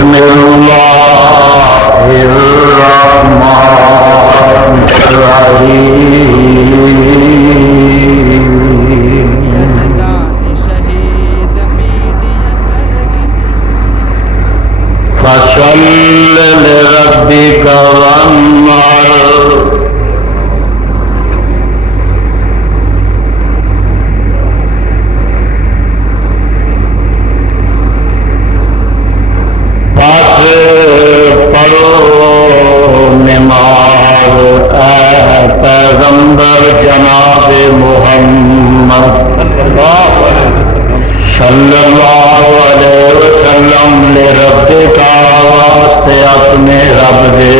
بسم اللہ الرحمن الرحیم فصل لربک وانحر پیغمبر جناب محمد صلی اللہ علیہ وسلم لرب کا واسطے اپنے رب دے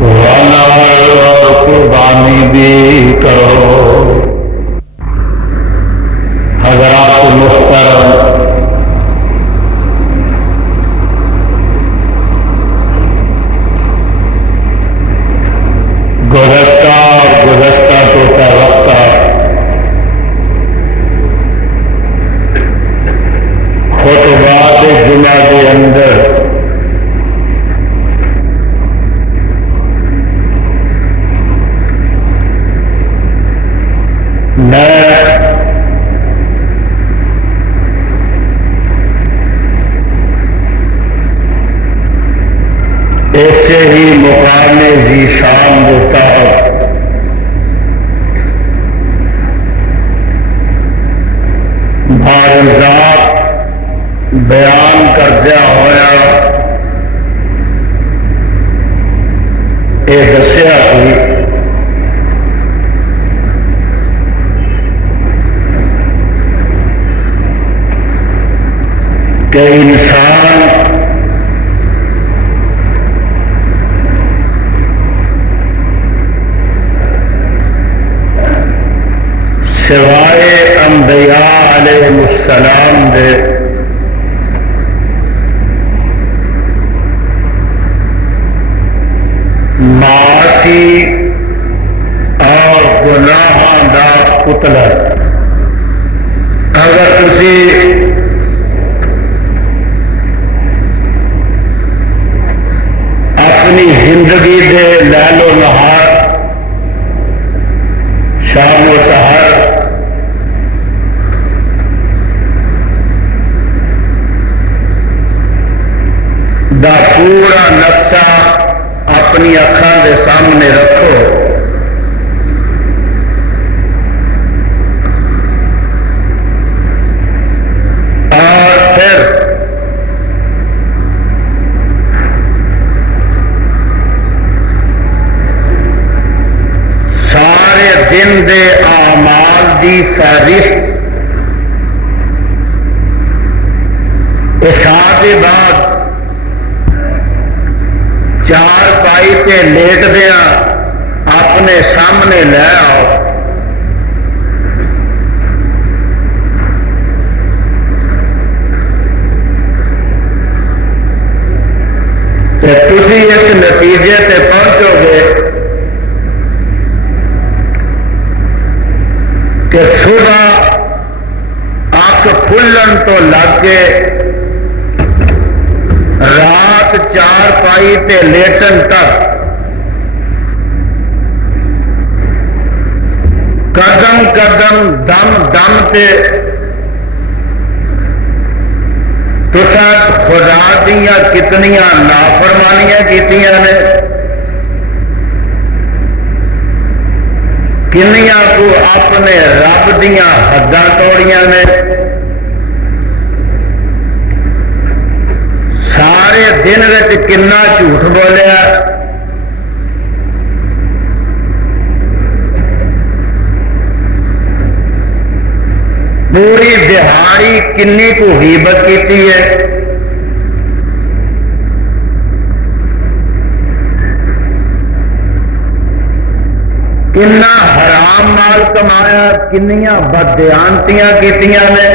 ونحر قربانی بھی کرو۔ حضرات محترم، گزشتہ تو کا وقت خطبات جمعہ کے اندر میں ایسے ہی مقام ذیشان دیتا ہے بارزات بیان کردیا ہوا یہ دسیا کہ انسان سوائے انبیاء علیہ السلام دے معاصی اور گناہاں دا پتلا اگر تسی اپنی زندگی دے لیل و نہار شام و سحر دا پورا نقشہ اپنی اکھاں دے سامنے رکھو اور پھر سارے دن دے اعمال دی فہرست عشاء کے بعد چار پائی تے لیٹ دیا اپنے سامنے لے آؤ۔ تسی اس نتیجے تے پہنچو گے کہ صبح اکھ کھلن تو لگ کے رات چار پائی تے لیٹن تک قدم قدم دم دم تے تساں خدا دیاں کتنیاں نافرمانیاں کیتیاں نے، کنیاں کو اپنے رب دیاں حداں توڑیاں نے، سارے دن وچ کنا جھوٹ بولیا، پوری دہاڑی کنی کو غیبت کیتی ہے، کنا حرام مال کمایا، کنیاں بددیانتیاں کیتیاں نے،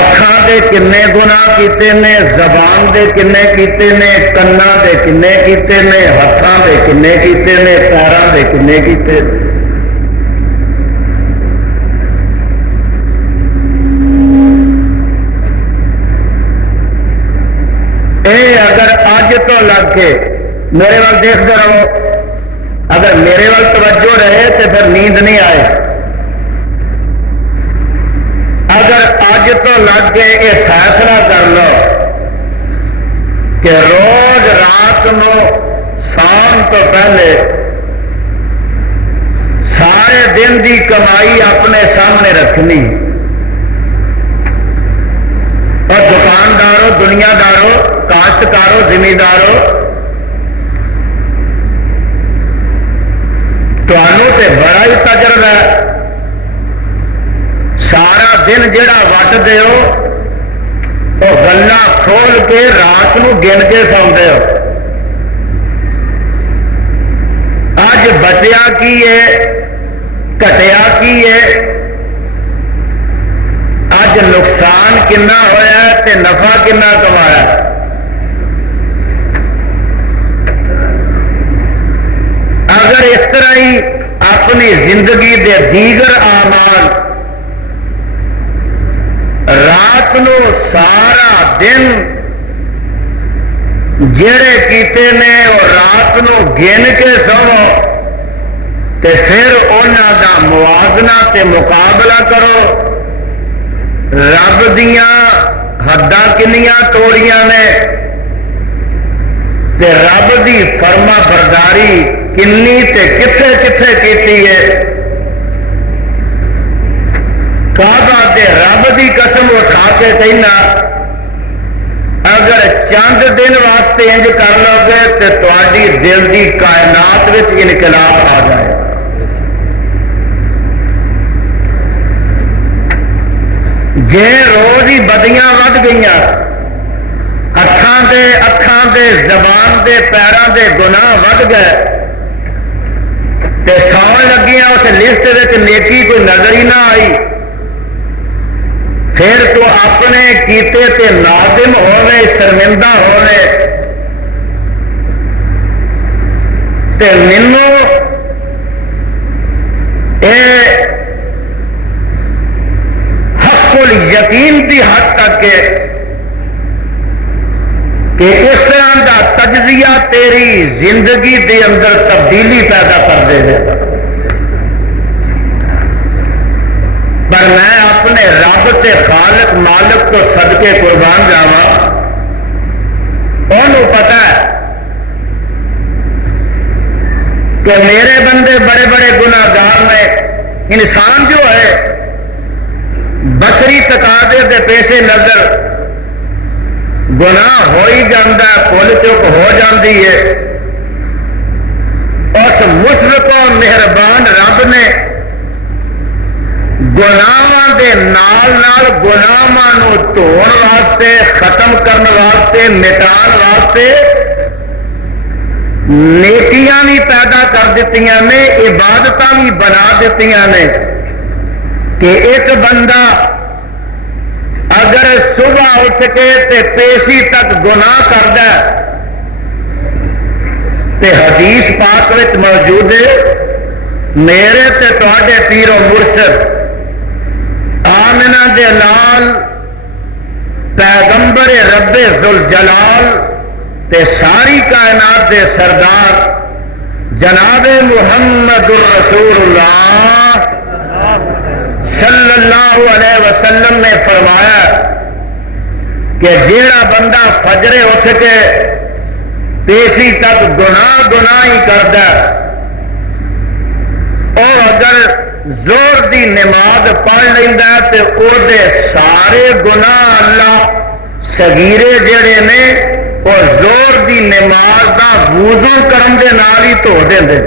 اکھاں دے کنے گناہ کیتے نے، زبان دے کنے کیتے نے، کنا دے کنے کیتے نے، ہاتھاں دے کنے کیتے نے، پیراں دے کنے کیتے نے۔ تو لگ کے میرے وال دیکھتے رہو. اگر میرے وال توجہ رہے تو پھر نیند نہیں آئے. اگر اج تو لگ کے یہ فیصلہ کر لو کہ روز رات کو سون تو پہلے سارے دن کی کمائی اپنے سامنے رکھنی. اور دکانداروں دنیا داروں کاشتکاروں زمینداروں تمہوں تے بڑا ہی تجربہ ہے. سارا دن جڑا وٹ دیو وہ گلا کھول کے رات کو گن کے سوندے ہو. اج بچیا کی ہے گھٹیا کی ہے اج نقصان کنا ہوا تے نفع کنا کمایا. اگر اس طرح ہی اپنی زندگی دے دیگر اعمال رات نو سارا دن جڑے کیتے نے اور رات نو گن کے سو تے پھر انہاں دا موازنہ تے مقابلہ کرو. رب دیاں حداں کنیاں توڑیاں نے تے رب دی فرما برداری کنی تے کتھے کتھے کیتی ہے. کعبہ تے رب دی قسم اٹھا کے کہنا اگر چند دن واسطے انج کر لو گے تو تہاڈی دل دی کائنات وچ انقلاب آ جائے. جے روز ہی بدیاں ود گئی اکھاں دے زبان دے پیراں دے گناہ ود گئے تے سون لگیاں اس لسٹ وچ نیکی کوئی نظر ہی نہ آئی پھر تو اپنے کیتے تے نادم ہونے شرمندہ ہونے تے مینوں اے یقین کی حد تک کہ اس طرح کا تجزیہ تیری زندگی کے اندر تبدیلی پیدا کر دے گا. پر میں اپنے رب تے خالق مالک کو صدقے قربان جاواں انہوں پتہ ہے کہ میرے بندے بڑے بڑے گناہگار نے. انسان جو ہے بشری تقاضے دے پیش نظر گناہ ہو ہی جاتا ہے بھول چک ہو جاتی ہے. اس مشرق و مہربان رب نے گناہاں دے نال گناہاں دھوڑ واسطے ختم کرنے واسطے مٹان واسطے نیکیاں بھی پیدا کر دیتیاں نے عبادتاں بھی بنا دیتیاں نے کہ ایک بندہ اگر صبح اٹھ کے تے پیشی تک گناہ کردا تے حدیث پاک وچ موجود ہے میرے تے تواڈے پیر و مرشد آمنہ دے نال پیغمبر رب ذوالجلال تے ساری کائنات دے سردار جناب محمد الرسول اللہ صلی اللہ علیہ وسلم نے فرمایا کہ جیڑا بندہ فجرے اٹھ کے پیشی تک گناہ ہی کردا اور اگر زور دی نماز پڑھ لینا تو او دے سارے گناہ اللہ صغیرے جڑے نے اور زور دی نماز دا وضو کرن دے نال ہی دھو دے.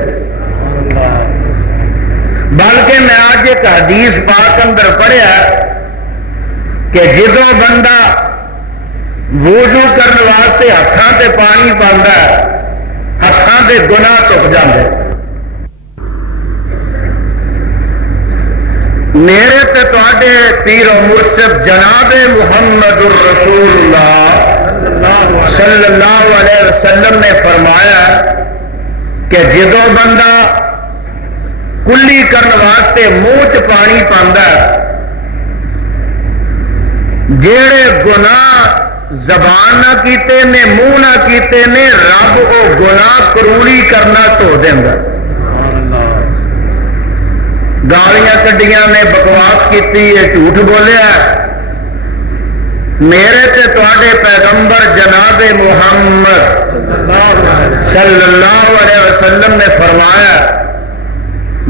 بلکہ میں آج ایک حدیث پاک اندر پڑھیا کہ جدو بندہ وضو کرنے واسطے ہاتھاں تے پانی پاندا ہاتھاں دے گناہ ٹک جاندے. میرے تے تواڈے پیر و مرشد جناب محمد الرسول اللہ صلی اللہ علیہ وسلم نے فرمایا کہ جدو بندہ کلی کرنے واسطے منہ چ پانی پاندا جڑے گناہ زبان نہ کیتے نے منہ نہ کیتے نے رب وہ گناہ کروڑی کرنا دھو دینا گالیاں کڈیاں نے بکواس کی جھوٹ بولیا میرے تے تواڈے پیغمبر جناب محمد صلی اللہ علیہ وسلم نے فرمایا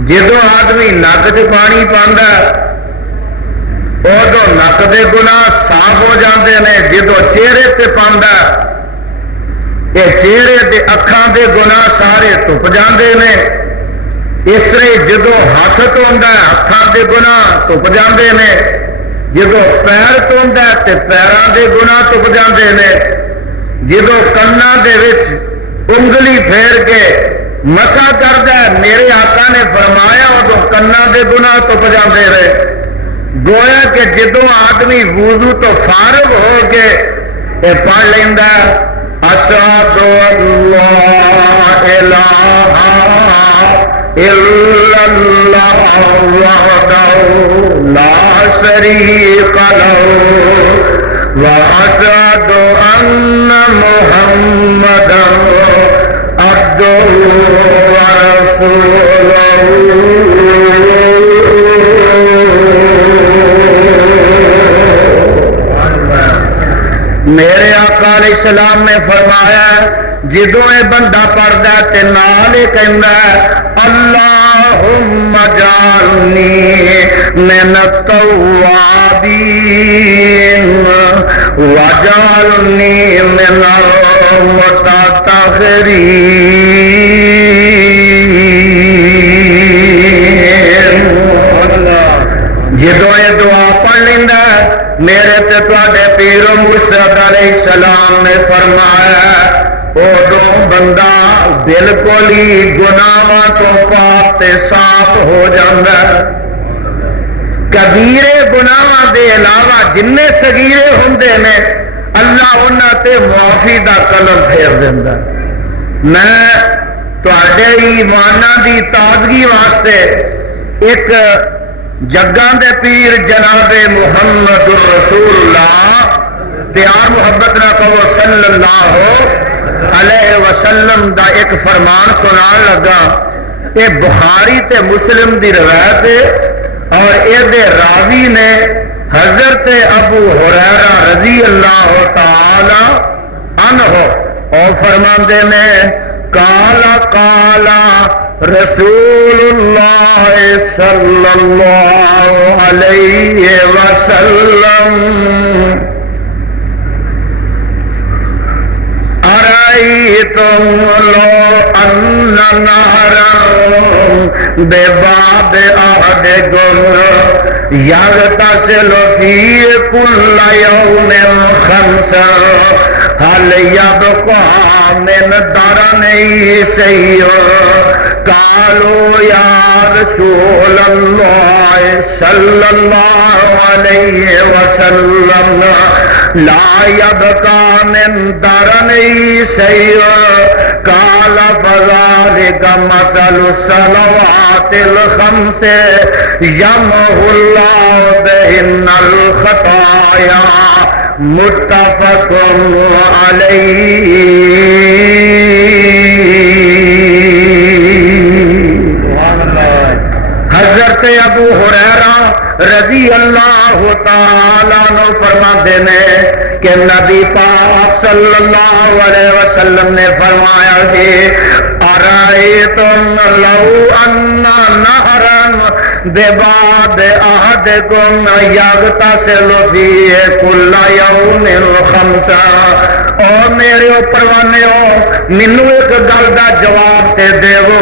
جدو آدمی نک چ پانی پاندا ادو نک دے گناہ صاف ہو جاندے نے جدو چہرے تے پاندا یہ چہرے دے اکھاں دے گناہ سارے ٹپ جاندے نے اس طرح جدو ہاتھ دھوندا ہاتھاں دے گناہ ٹپ جاندے نے جدو پیر دھوندا تے پیراں دے گناہ ٹپ جاندے نے جدو کنا دے وچ انگلی پھیر کے مسا کردا میرے آقا نے فرمایا ادو کنا دے گناہ ٹپ جاندے نے گویا کہ جدو آدمی وضو تو فارغ ہو کے پڑھ لینا اشہد اللہ الہ الا اللہ وحدہ لا شریک لہ واشہد ان محمدا عبدہ ورسولہ میرے آقا علیہ السلام نے فرمایا جدو یہ بندہ پڑھتا ہے تے نال ہی کہندا ہے اللہم اجعلنی من التوابین واجعلنی من جدو یہ دعا پڑھ لینا میرے تے تواڈے پیر و مرشد علیہ السلام نے فرمایا ادو بندہ بالکل ہی گناہاں تو پاک تے صاف ہو جاتا ہے کبیرے گناہاں دے علاوہ جن صغیرے ہوندے نے اللہ انہاں تے معافی دا قلم پھیر دیندا میں تواڈے ایماناں دی تازگی واسطے ایک جگاں دے پیر جناب محمد رسول اللہ پیار محبت نہ کہو صلی اللہ علیہ وسلم دا ایک فرمان سنان لگا یہ بخاری تے مسلم دی روایت ہے اور یہ دے راوی نے حضرت ابو ہریرہ رضی اللہ تعالی عنہ اور فرماندے نے کالا کالا رسول اللہ صلی اللہ علیہ وسلم ارائیتم لو ان نہرا بباب احدکم یغتسل فی کل یوم خمسا هل یبقى من درنی شیء قالوا یا رسول اللہ صلی اللہ علیہ وسلم لا يبقى من درنی شیء قال فذلك مثل الصلوات الخمس یمحو اللہ بهن الخطایا متفق علیہ حضرت ابو ہریرہ رضی اللہ تعالیٰ عنہ فرماتے ہیں کہ نبی پاک صلی اللہ علیہ وسلم نے فرمایا ہے ارائیتم لو ان نہرن بباب احدکم یغتسل فیہ کل یوم خمسا او میرے پروانے ہو مینو ایک گل دا جواب تے دیو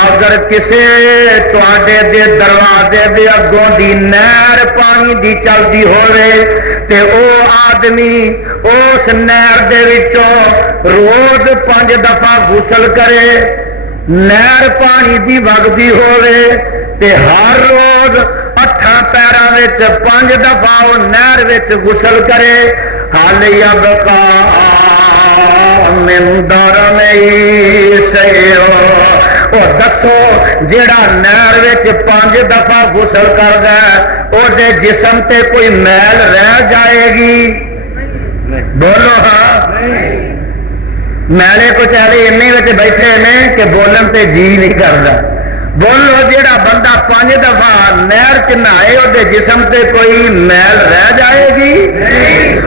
اگر کسے تواڈے دے دروازے دے اگوں دی نہر پانی دی چلدی ہوئے تے او آدمی اس نہر دے وچوں روز 5 دفعہ غسل کرے نہر پانی دی وگدی ہوئے تے ہر روز 8 پیراں وچ 5 دفعہ او نہر وچ غسل کرے حال یبقى من درنی شیء اور دسو جیڑا نہر وچ 5 دفعہ غسل کردا ہے او دے جسم تے کوئی میل رہ جائے گی بولو ہاں میلے کچہری ان بیٹھے نے کہ بولن تے جی نہیں کرتا بولو جیڑا بندہ 5 دفعہ نہر چ نہائے وہ جسم تے کوئی میل رہ جائے گی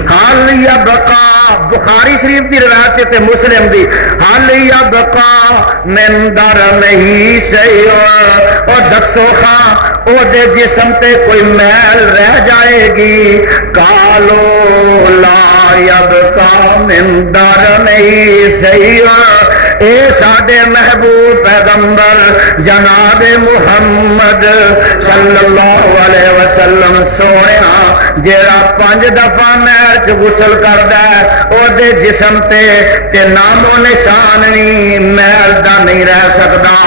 حال یا بقا بخاری شریف کی روایت تے مسلم دی حال یا بقا من در نہیں صحیح اور دسو خاں او دے جسم تے کوئی میل رہ جائے گی کالو لا یبقا من در نہیں صحیح اے ساڈے محبوب پیغمبر جناب محمد صلی اللہ علیہ وسلم سونے جیڑا 5 دفعہ نہر چ غسل کردا ہے او دے جسم تے نام و نشان نہیں میل دا نہیں رہ سکدا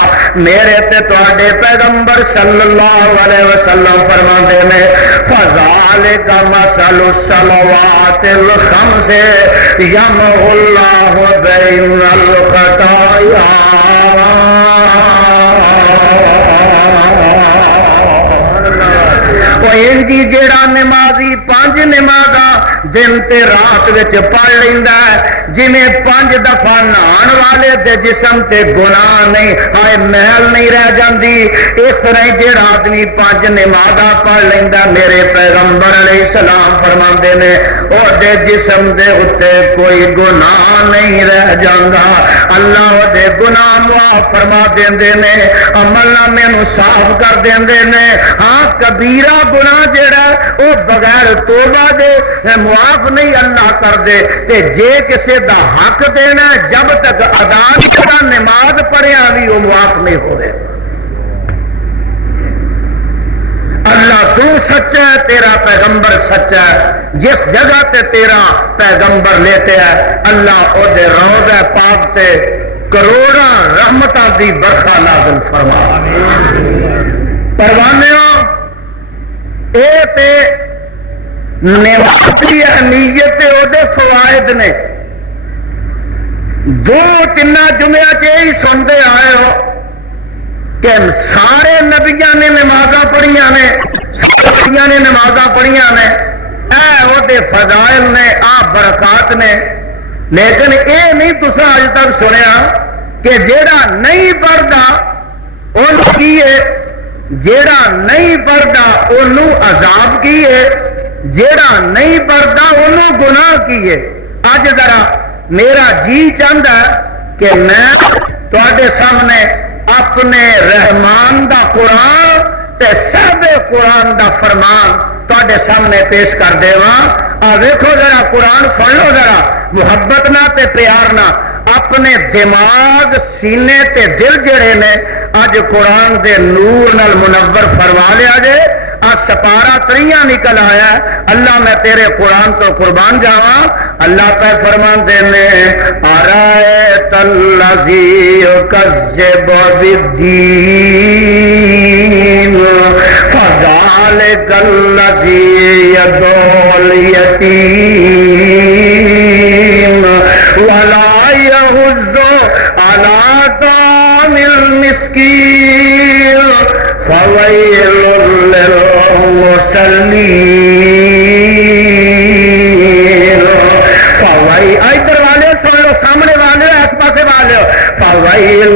میرے تے تواڈے پیغمبر صلی اللہ علیہ وسلم فرماندے نے فذالک مثل الصلوات الخمس یمحو اللہ بین الخطایا جی جیڑا نمازی 5 نمازاں دن تے رات وچ پڑھ لیندا ہے جویں 5 دفعہ نہان والے دے جسم تے گناہ نہیں ہائے محل نہیں رہ جاندی اس طرح جیڑا آدمی 5 نمازاں پڑھ لیندا میرے پیغمبر علیہ السلام فرماندے نے او دے جسم دے اوتے کوئی گناہ نہیں رہ جاندا اللہ او دے گناہ معاف فرما دیندے نے عمل نامے نوں صاف کر دیندے نے ہاں کبیرہ گناہ جیڑا وہ بغیر توبہ دے معاف نہیں اللہ کر دے تے جے کسے دا حق دینا جب تک ادا نہیں کرنا نماز پڑھیا بھی وہ معاف نہیں ہو رہے اللہ تو سچا ہے تیرا پیغمبر سچا ہے جس جگہ تے تیرا پیغمبر لیتے ہے اللہ او دے روضہ پاک تے کروڑاں رحمتاں دی برکھا نازل فرما پروانیوں اے تے نماز کی اہمیت تے او دے فوائد نے 2-3 جمعہ یہی سنتے آئے ہو کہ سارے نبیاں نے نمازاں پڑھیاں نے سارے نے نمازاں پڑھیاں نے اے او دے فضائل نے آ برکات نے لیکن اے نہیں تساں اج تک سنیا کہ جیڑا نہیں پڑھدا اونوں کی ہے جیڑا نہیں پڑھدا اونوں عذاب کی ہے جیڑا نہیں پڑھدا اونوں گناہ کی ہے اج ذرا میرا جی چاہتا کہ میں تواڈے سامنے اپنے رحمان دا قرآن تے صاحب قرآن دا فرمان تواڈے سامنے پیش کر دیواں آ دیکھو ذرا قرآن پڑھ لو ذرا محبت نہ تے پیار نہ اپنے دماغ سینے تے دل جڑے نے اج قرآن دے نور نال منور فرما لیا جے آج سپارہ 3 نکل آیا ہے اللہ میں تیرے قرآن تو قربان جاواں اللہ پہ فرمان دینے ارائیت الذی یکذب بالدین فذلک الذی یدعو الیتیم ولا یحض علی طعام المسکین فویل للمصلین ادھر والے سن لو سامنے والے آس پاسے والے فویل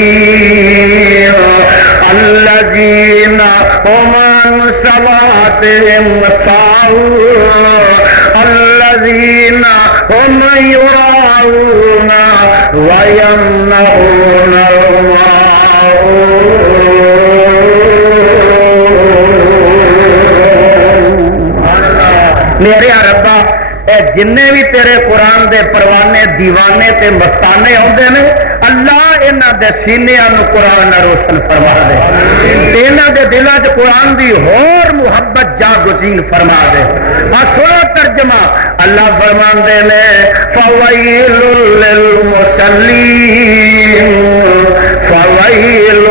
للمصلین الذین هم عن صلاتهم ساہون الذین هم یراؤون ویمنعون میرے ربا جن بھی تیرے قرآن دے پروانے دیوانے تے مستانے آتے ہیں اللہ انہاں دے سینیاں نو قرآن روشن فرما دے انہاں دے دلاں چ قرآن دی ہور محبت جاگزین فرما دے سنو ترجمہ اللہ فرماندے نے فویل للمصلین فویل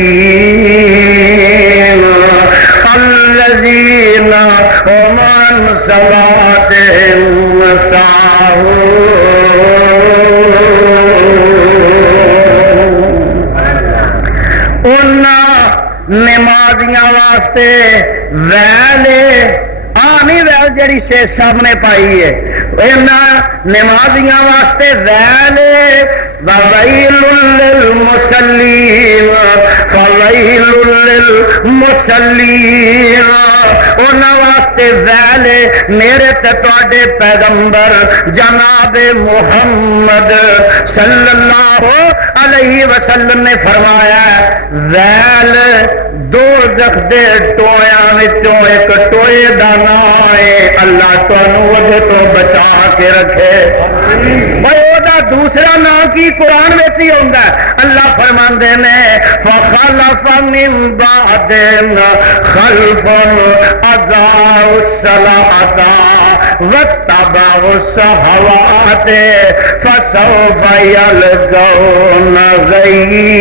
للمصلین الذین هم عن صلاتهم ساہون نمازیاں واسطے ویل نہیں ویل جڑی شیخ صاحب نے پائی ہے نمازیاں واسطے ویل وَوَيْلٌ لِّلْمُصَلِّينَ فَوَيْلٌ لِّلْمُصَلِّينَ انہاں واسطے ویل میرے تے تواڈے پیغمبر جناب محمد صلی اللہ علیہ وسلم نے فرمایا ویل دوزخ دے ٹویاں وچوں ایک ٹوئے دا نام ہے اللہ تانوں وجہ تو بچا کے رکھے بھائی وہ دوسرا نام کی قرآن میں ہی ہوتا ہے اللہ فرماندے نے فخلف من بعدهم خلف اضاعوا الصلاة واتبعوا الشهوات فسوف يلقون غيا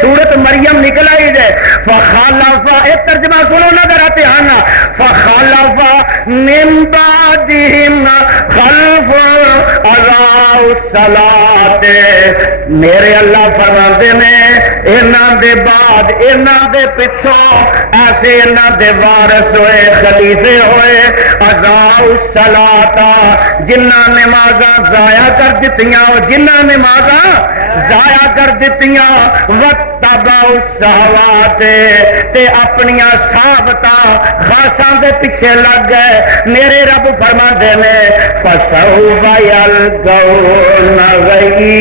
سورت مریم نکل آئی ہے فخلف ایک ترجمہ سنو نہ ذرا دھیان فخلف من بعدهم خلف اضاعوا الصلاۃ میرے اللہ فرماتے ہیں انہاں دے بعد انہاں دے پچھوں ایسے انہاں دے وارث ہوئے خلیفے ہوئے اضاعوا الصلاۃ جنہاں نمازاں ضائع کر دتیاں جنہاں نمازاں ضائع کر دتیاں واتبعوا الشہوات تے اپنیاں شہوتاں خواہشاں دے پیچھے لگ گئے میرے رب فرماندے نے فسوف یلقون غیا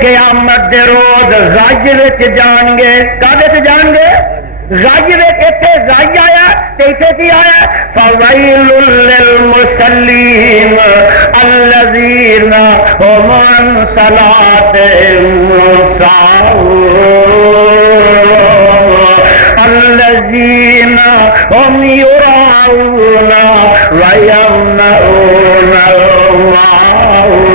قیامت دے روز غج وچ جان گے کدے تے جان گے غج وچ اتنے غج آیا تے اتنے کی آیا فویل للمصلین الذین هم عن صلاتهم ساہون الذین هم یراؤون ویمنعون الماعون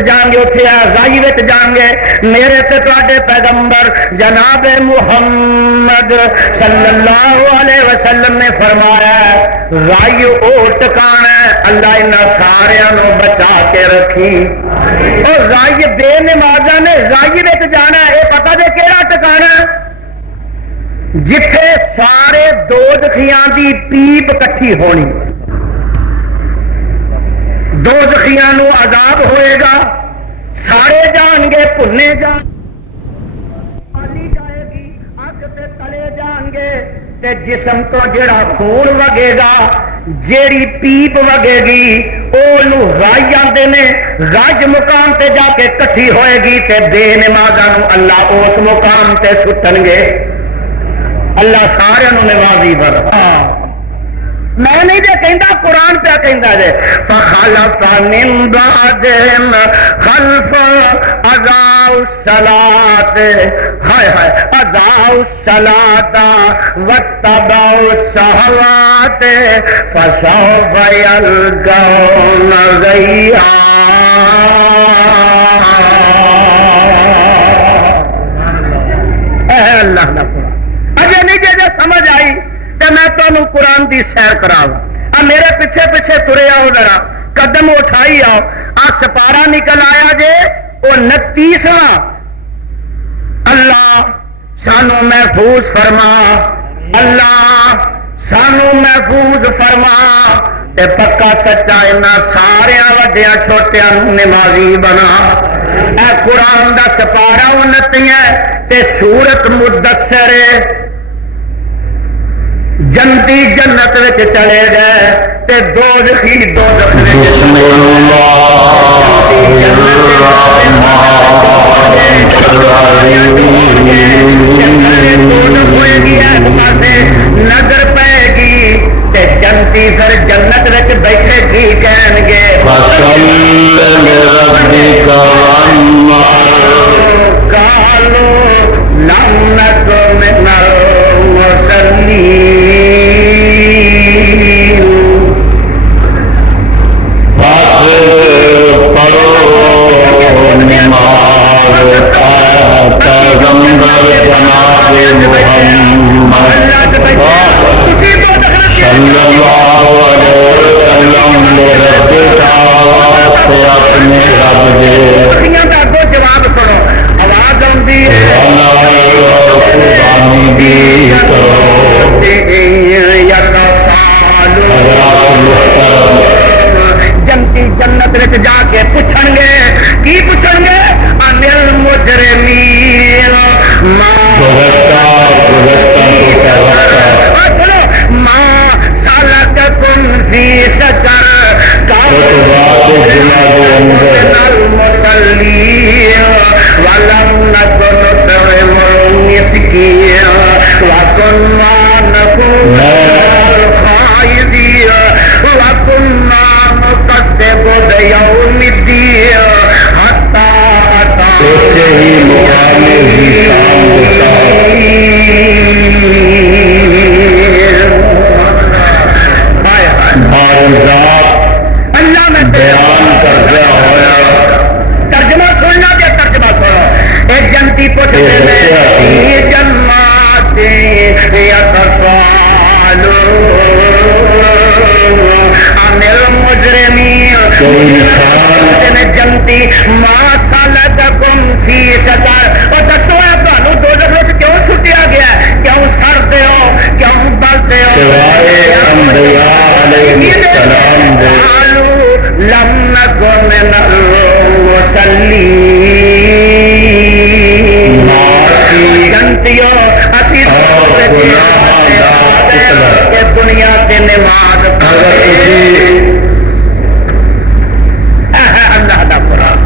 جان گے اتنے غائی جان گے میرے تے تواڈے پیغمبر جناب محمد صلی اللہ علیہ وسلم نے فرمایا غائی او ٹکانا ہے اللہ انہاں ساریاں نو بچا کے رکھی اور غائی بے نمازاں نے غائی وچ جانا ہے یہ پتہ جے کیڑا ٹکانا جتھے سارے دوزخیاں دی پیپ کٹھی ہونی دوزخیاں نو عذاب ہوئے گا سارے جان گے بھنے جان پالی جائے گی اگ تے تلے جان گے تے جسم تو جڑا خون وگے گا جیڑی پیپ وگے گی اونوں غائی آندے نے غج مقام تے جا کے کٹھی ہوئے گی تے بے نمازاں نو اللہ اس مقام تے سٹن گے اللہ سارے نو نمازی بنا میں نہیں دے کہندا قرآن پہ کہندا جے فخلف من بعدهم خلف اضاعوا الصلاۃ ہائے ہائے اضاعوا الصلاۃ واتبعوا الشہوات فسوف یلقون غیا اے اللہ دا قرآن اجے نہیں جے سمجھ آئی میں تمہیں قرآن دی سیر کراوا میرے پیچھے پیچھے ترے آؤ ذرا قدم اٹھائی آؤ سپارا نکل آیا جے وہ 29واں اللہ سانو محفوظ فرما اللہ سانو محفوظ فرما تے پکا سچا انہاں سارے وڈیاں چھوٹیاں نمازی بنا اے قرآن دا سپارا 29 تے سورت مدثر جنتی جنت وچ چلے گئے تے دوزخی دوزخ وچ بسم نظر پائے گی تے جنتی پھر جنت وچ بیٹھے کی کہن گے قالوا لم نكن من المصلين پڑھو نماز ما سلککم فی سقر، اور دسو تمہیں دوزخ وچ کیوں چھٹیا گیا، کیوں سڑتے ہو، کیوں بلتے ہو؟ سوائے انبیاء علیہ السلام دے لم نکن من المصلین، جنتیو اسی دنیا سے نماز اللہ دا قرآن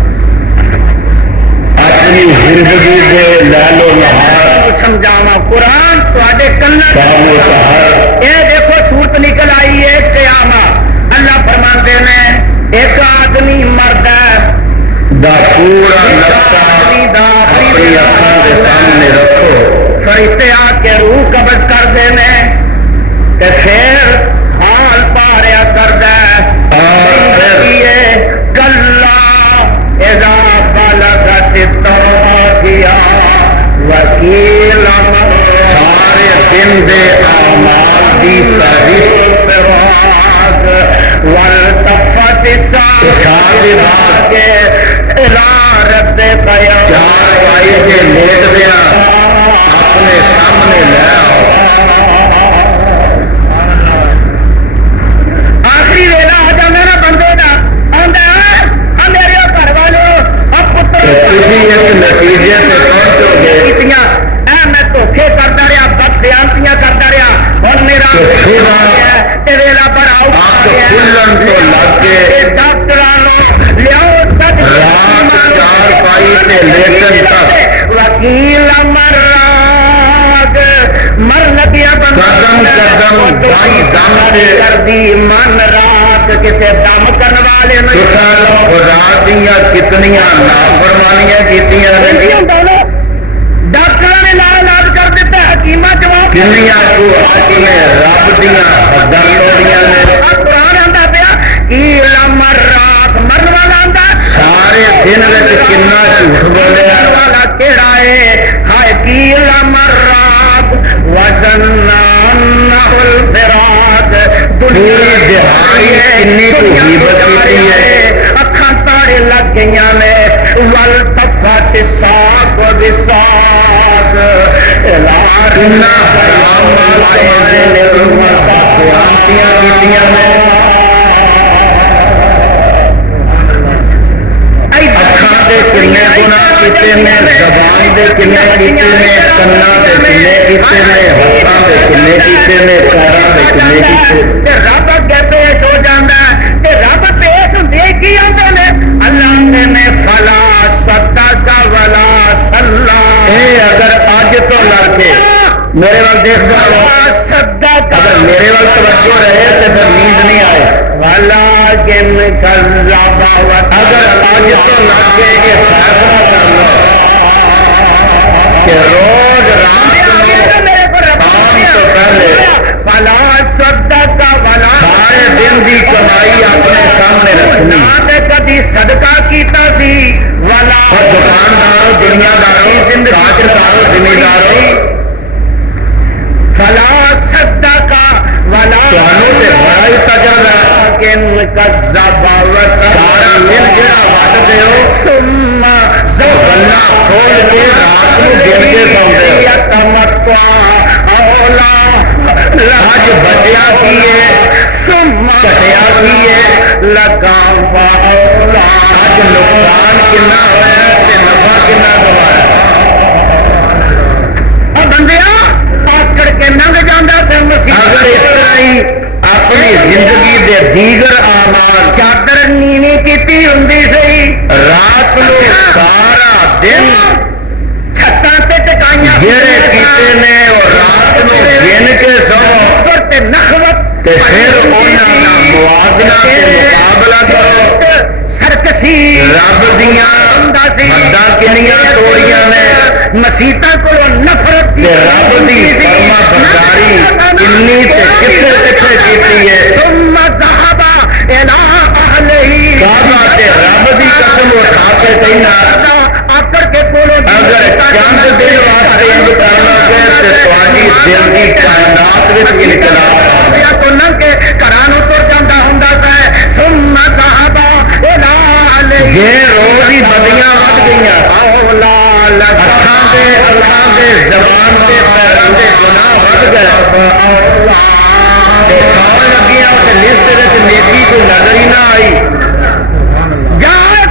اپنی زندگی کے لالو نہار سمجھاوا قرآن تے کنا یہ دیکھو سورت نکل آئی ہے قیامت، اللہ فرماندے نے ایک آدمی مرد دا پورا نقطہ اپنی اکھاں کے سامنے رکھو، فرشتے آ کے روح قبض کر دینے تے پھر حال پاریا کردا کلا اذا بلغت التراقیا وکیل سارے دن دے اعمال دی فہرست والتفت الساق کے رد بیان چار پائی کے لیٹ دیا اپنے سامنے لے آؤ، آخری ویلا آ جانا نا بندے کا آدھا میرے گھر والوں پتر اس نتیجے سے پہنچو گے میں دھوکھے کرتا رہا، بدخیانتیاں کرتا رہا، اور میرا ویلا بڑا ڈاکٹر لیاؤ چار پائی سے لیٹن تک وکیل مراد مر لگیا قدم قدم دم سے کر دی من رات کسے دم کرنے والے خدا دیا کتنیاں نافرمانیاں کیتیاں نے، ڈاکٹر نے لا علاج کر دیتا، حکیمہ جواب کنیاں کو حاکم رب دیا حداں توڑیاں نے، قرآن آندا پیا کی لمر رات مرن والا آندا سارے دن وچ کنا جھوٹ بولیا والا کیڑا ہے، ہائے کی لمر رات وزن الفراق پوری دہائی کنی کو غیبت کیتی ہے، اکھاں تارے لگ گئیاں نے والتفت الساق بالساق کنا حرام مال نے قیامتیاں کیتیاں نے، اکھاں دے کنے گناہ کیتے نے، زبان دے کنے کیتے نے، کنا دے کنے کیتے نے، ہاتھاں دے کنے کیتے نے، پیراں دے کنے کیتے، رب اگے پیش ہو جاتا ہے، رب پیش ہوندے کی آندے نے اللہ نے فلا صدق ولا صلی، اے اگر اج تو لڑ کے میرے وال دیکھ جاؤ، اگر میرے وال توجہ رہے تو پھر نیند نہیں آئے، ولکن کذب اگر اج تو لڑ کے یہ فیصلہ کر لو کہ روز رات کو پہلے فلا صدق ولا سارے دن کی کمائی اپنے سامنے رکھنی، کدی صدقہ کیتا سی ولا اور دکانداروں دنیا داروں کاشتکاروں زمینداروں فلا صدق ولا تمہوں سے بڑا ہی تجربہ ہے، لیکن کذب سارا دن جہاں وٹ دے ہو ثم گلا کھول کے رات کو گن کے سوندے ہو، اج بچیا کی ہے کٹیا کی ہے، لگا اج نقصان کنا ہوا تے نفع کنا کمایا، بندیا آکڑ کے لنگ جانا اگر اس طرح ہی اپنی زندگی دے دیگر اعمال چادر نیوی کی ہوں سی رات کو سارا دن چھتاں تے ٹکائیاں جڑے کیتے نے اور رات کو گن کے سو تے نخوت تے پھر انہاں دا موازنہ تے مقابلہ کرو، سرکسی رب دیاں حداں کنیاں توڑیاں نے، مسیطاں کو نفرت تے رب دی فرما برداری کنی تے کتنے پیچھے کیتی ہے، ثم ذهب الى اهله کعبہ تے رب دی قسم اٹھا کے کہنا آکر کے کولوں اگر چند دن واسطے انج کرنا گے تے تہاڈی دل دی کائنات وچ انقلاب تو نہ کہ گھراں نوں تر جاندا ہوندا ہے ثم ذهب الى اهله یہ روز ہی بدیاں ود گئی اکھاں دے زبان دے پیروں دے گناہ ود گئے کھان لگیاں لسٹ نیکی کو نظر ہی نہ آئی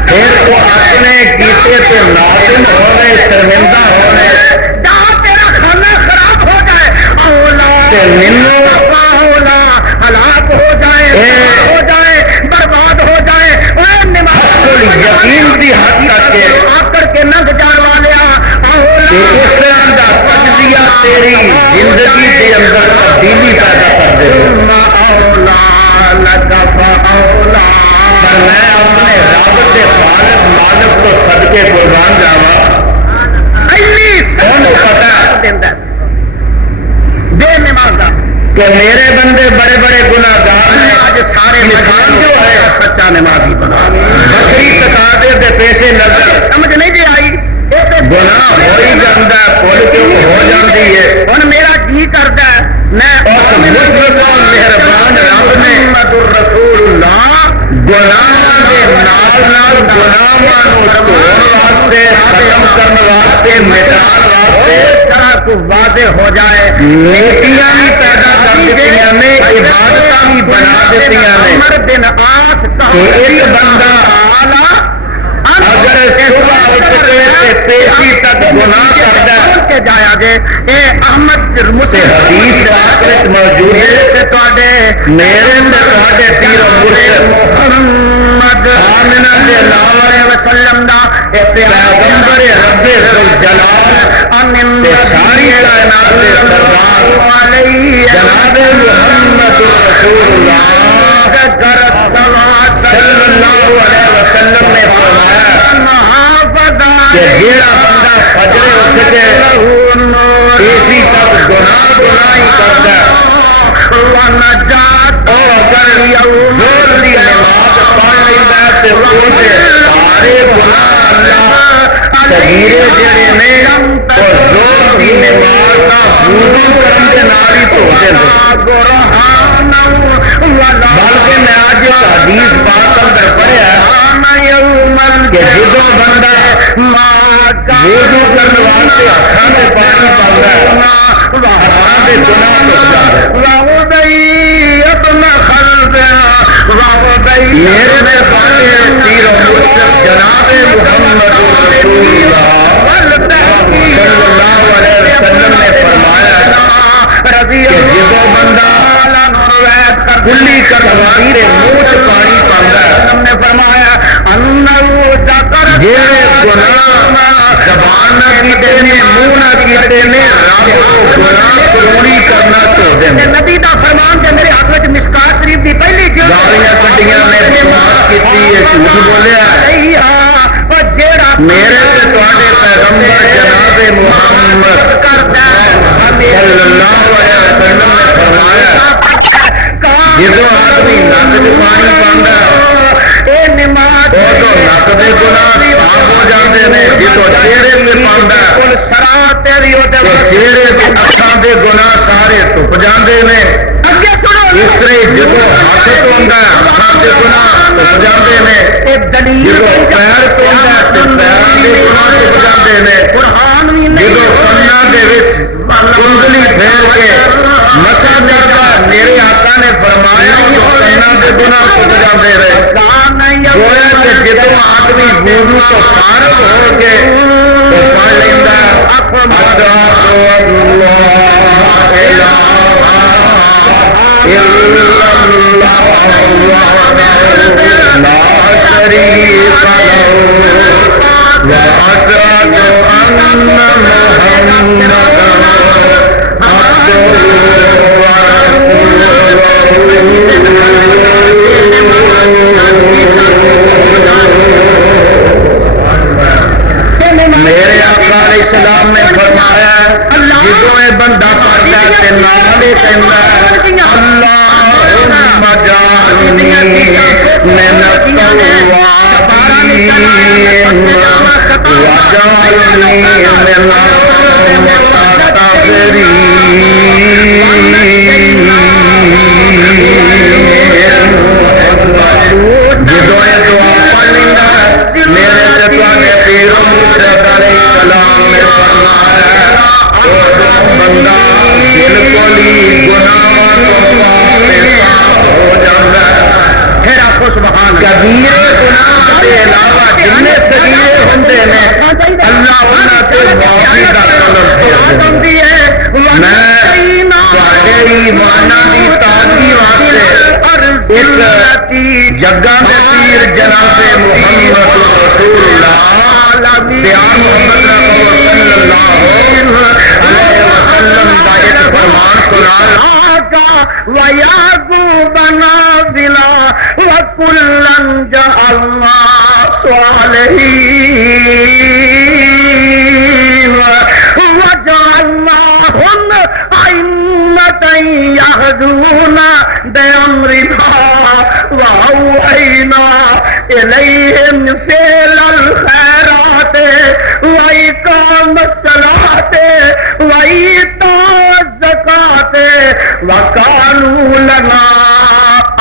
پھر وہ اپنے کیتے تے نادم ہونے شرمندہ ہونے تیرا کھانا خراب ہو جائے ہلاک ہو جائے برباد ہو جائے یقین کی حد تک آ کر کے ننگ جان والیا اس طرح کا تجزیہ تیری زندگی کے اندر تبدیلی پیدا کر دے پر میں اپنے رب کے خالق مالک تو صدقے قربان جاواں پتا بے نماز کہ میرے بندے بڑے بڑے گناہگار ہیں آج سارے انسان جو ہے سچا نمازی بنا بکری تقاضے کے پیش نظر سمجھ نہیں جی آئی گناہ ہو ہی جاتا ہے پل کیوں ہو جاتی ہے ہوں میرا جی کرتا ہے میں مہربان رب نے رسول اللہ گناہاں دے نال گناہاں نوں دھوਣ واسطے ختم کرنے واسطے مٹان واسطے کو واضح ہو جائے نیکیاں بھی پیدا کر دیتیاں نے عبادتاں بھی بنا دیتیاں نے دن آس کہ ایک بندہ اگر صبح اٹھ کے پیشی تک گناہ کرتا ہے کے جایا جے اے احمد حدیث پاک میں موجود ہے میرے تے پیر و مرشد محمد آمنہ کے علاوہ وسلم دا پیغمبر رب ذوالجلال تے ساری کائنات کے سردار جناب محمد رسول اللہ صلی اللہ علیہ وسلم نے فرمایا کہ جیڑا بندہ فجر اٹھ کے اسی تک گناہ ہی کرتا ہے اور اگر زور کی نماز پڑھ لیتا ہے تو سارے گناہ اللہ صغیرے جڑے نے وہ زور کی نماز کا وضو کرن دے نال ہی دھو دیندے بلکہ میں آج ایک حدیث پاک اندر پڑھیا کہ جدوں بندہ وضو کرنے واسطے اکھاں تے پانی پاوندا ہے اکھاں دے گناہ دھل جاندے میرے تے پاتے پیر و مرشد جناب محمد رسول اللہ صلی اللہ علیہ وسلم نے فرمایا کہ جدوں بندہ کلی کروائی دے منہ چ پانی پاوندا ہے جہے گناہ زبان نہ کیتے نے منہ نہ کیتے نے رب کو گناہ پوری کرنا چاہتے ہیں نبی دا فرمان تے میرے ہاتھ وچ مشکات شریف دی پہلی گالیاں کٹیاں نے بات کیتی ہے جھوٹ بولیا میرے تے تواڈے پیغمبر جناب محمد صلی اللہ علیہ وسلم نے فرمایا جدو آدمی نک چ پانی پاوندا ہے ادو نک دے گناہ صاف ہو جاندے نے جدو چہرے تے پاوندا ہے چہرے تے اکھاں دے گناہ سارے ٹپ جاندے نے اس طرح جدو ہاتھ دھوندا ہے ہاتھ دے گناہ ٹپ جاندے نے جدو پیر دھوندا ہے تے پیراں دے گناہ ٹپ جاندے نے جدو کناں دے وچ کنگلی پھیر کے مسا کردا میرے آقا نے فرمایا کناں دے گناہ ٹپ جاندے رہے گویا کہ جدو آدمی وضو تو فارغ ہو کے تو پڑھ لیندا میرے آقا علیہ السلام نے فرمایا جدوں یہ بندہ پڑھتا ہے تے نال ہی کہندا ہے اللہم اجعلنی من التوابین واجعلنی من المتطہرین جدوں یہ دعا پڑھ لیندا کبیرے گناہ کے علاوہ جن صغیرے ہوندے نے اللہ انہاں تے معافی دا طلب کردا ہے۔ میں تواڈے ایماناں دی تازگی واسطے ایک جگہ دے پیر جناب محمد رسول اللہ بیان محمد رسول صلی اللہ علیہ وسلم دا ایک فرمان سنا وَيَعْقُوبَ نَافِلًا وَكُلًّا جَعَلْنَا صَالِحِينَ وَجَعَلْنَاهُمْ أَئِمَّةً يَهْدُونَ بِأَمْرِنَا وَأَوْحَيْنَا إِلَيْهِمْ فِعْلَ الْخَيْرَاتِ وَإِقَامَ الصَّلَاةِ وَإِيتَاءَ الزَّكَاةِ وَكَانُوا لَنَا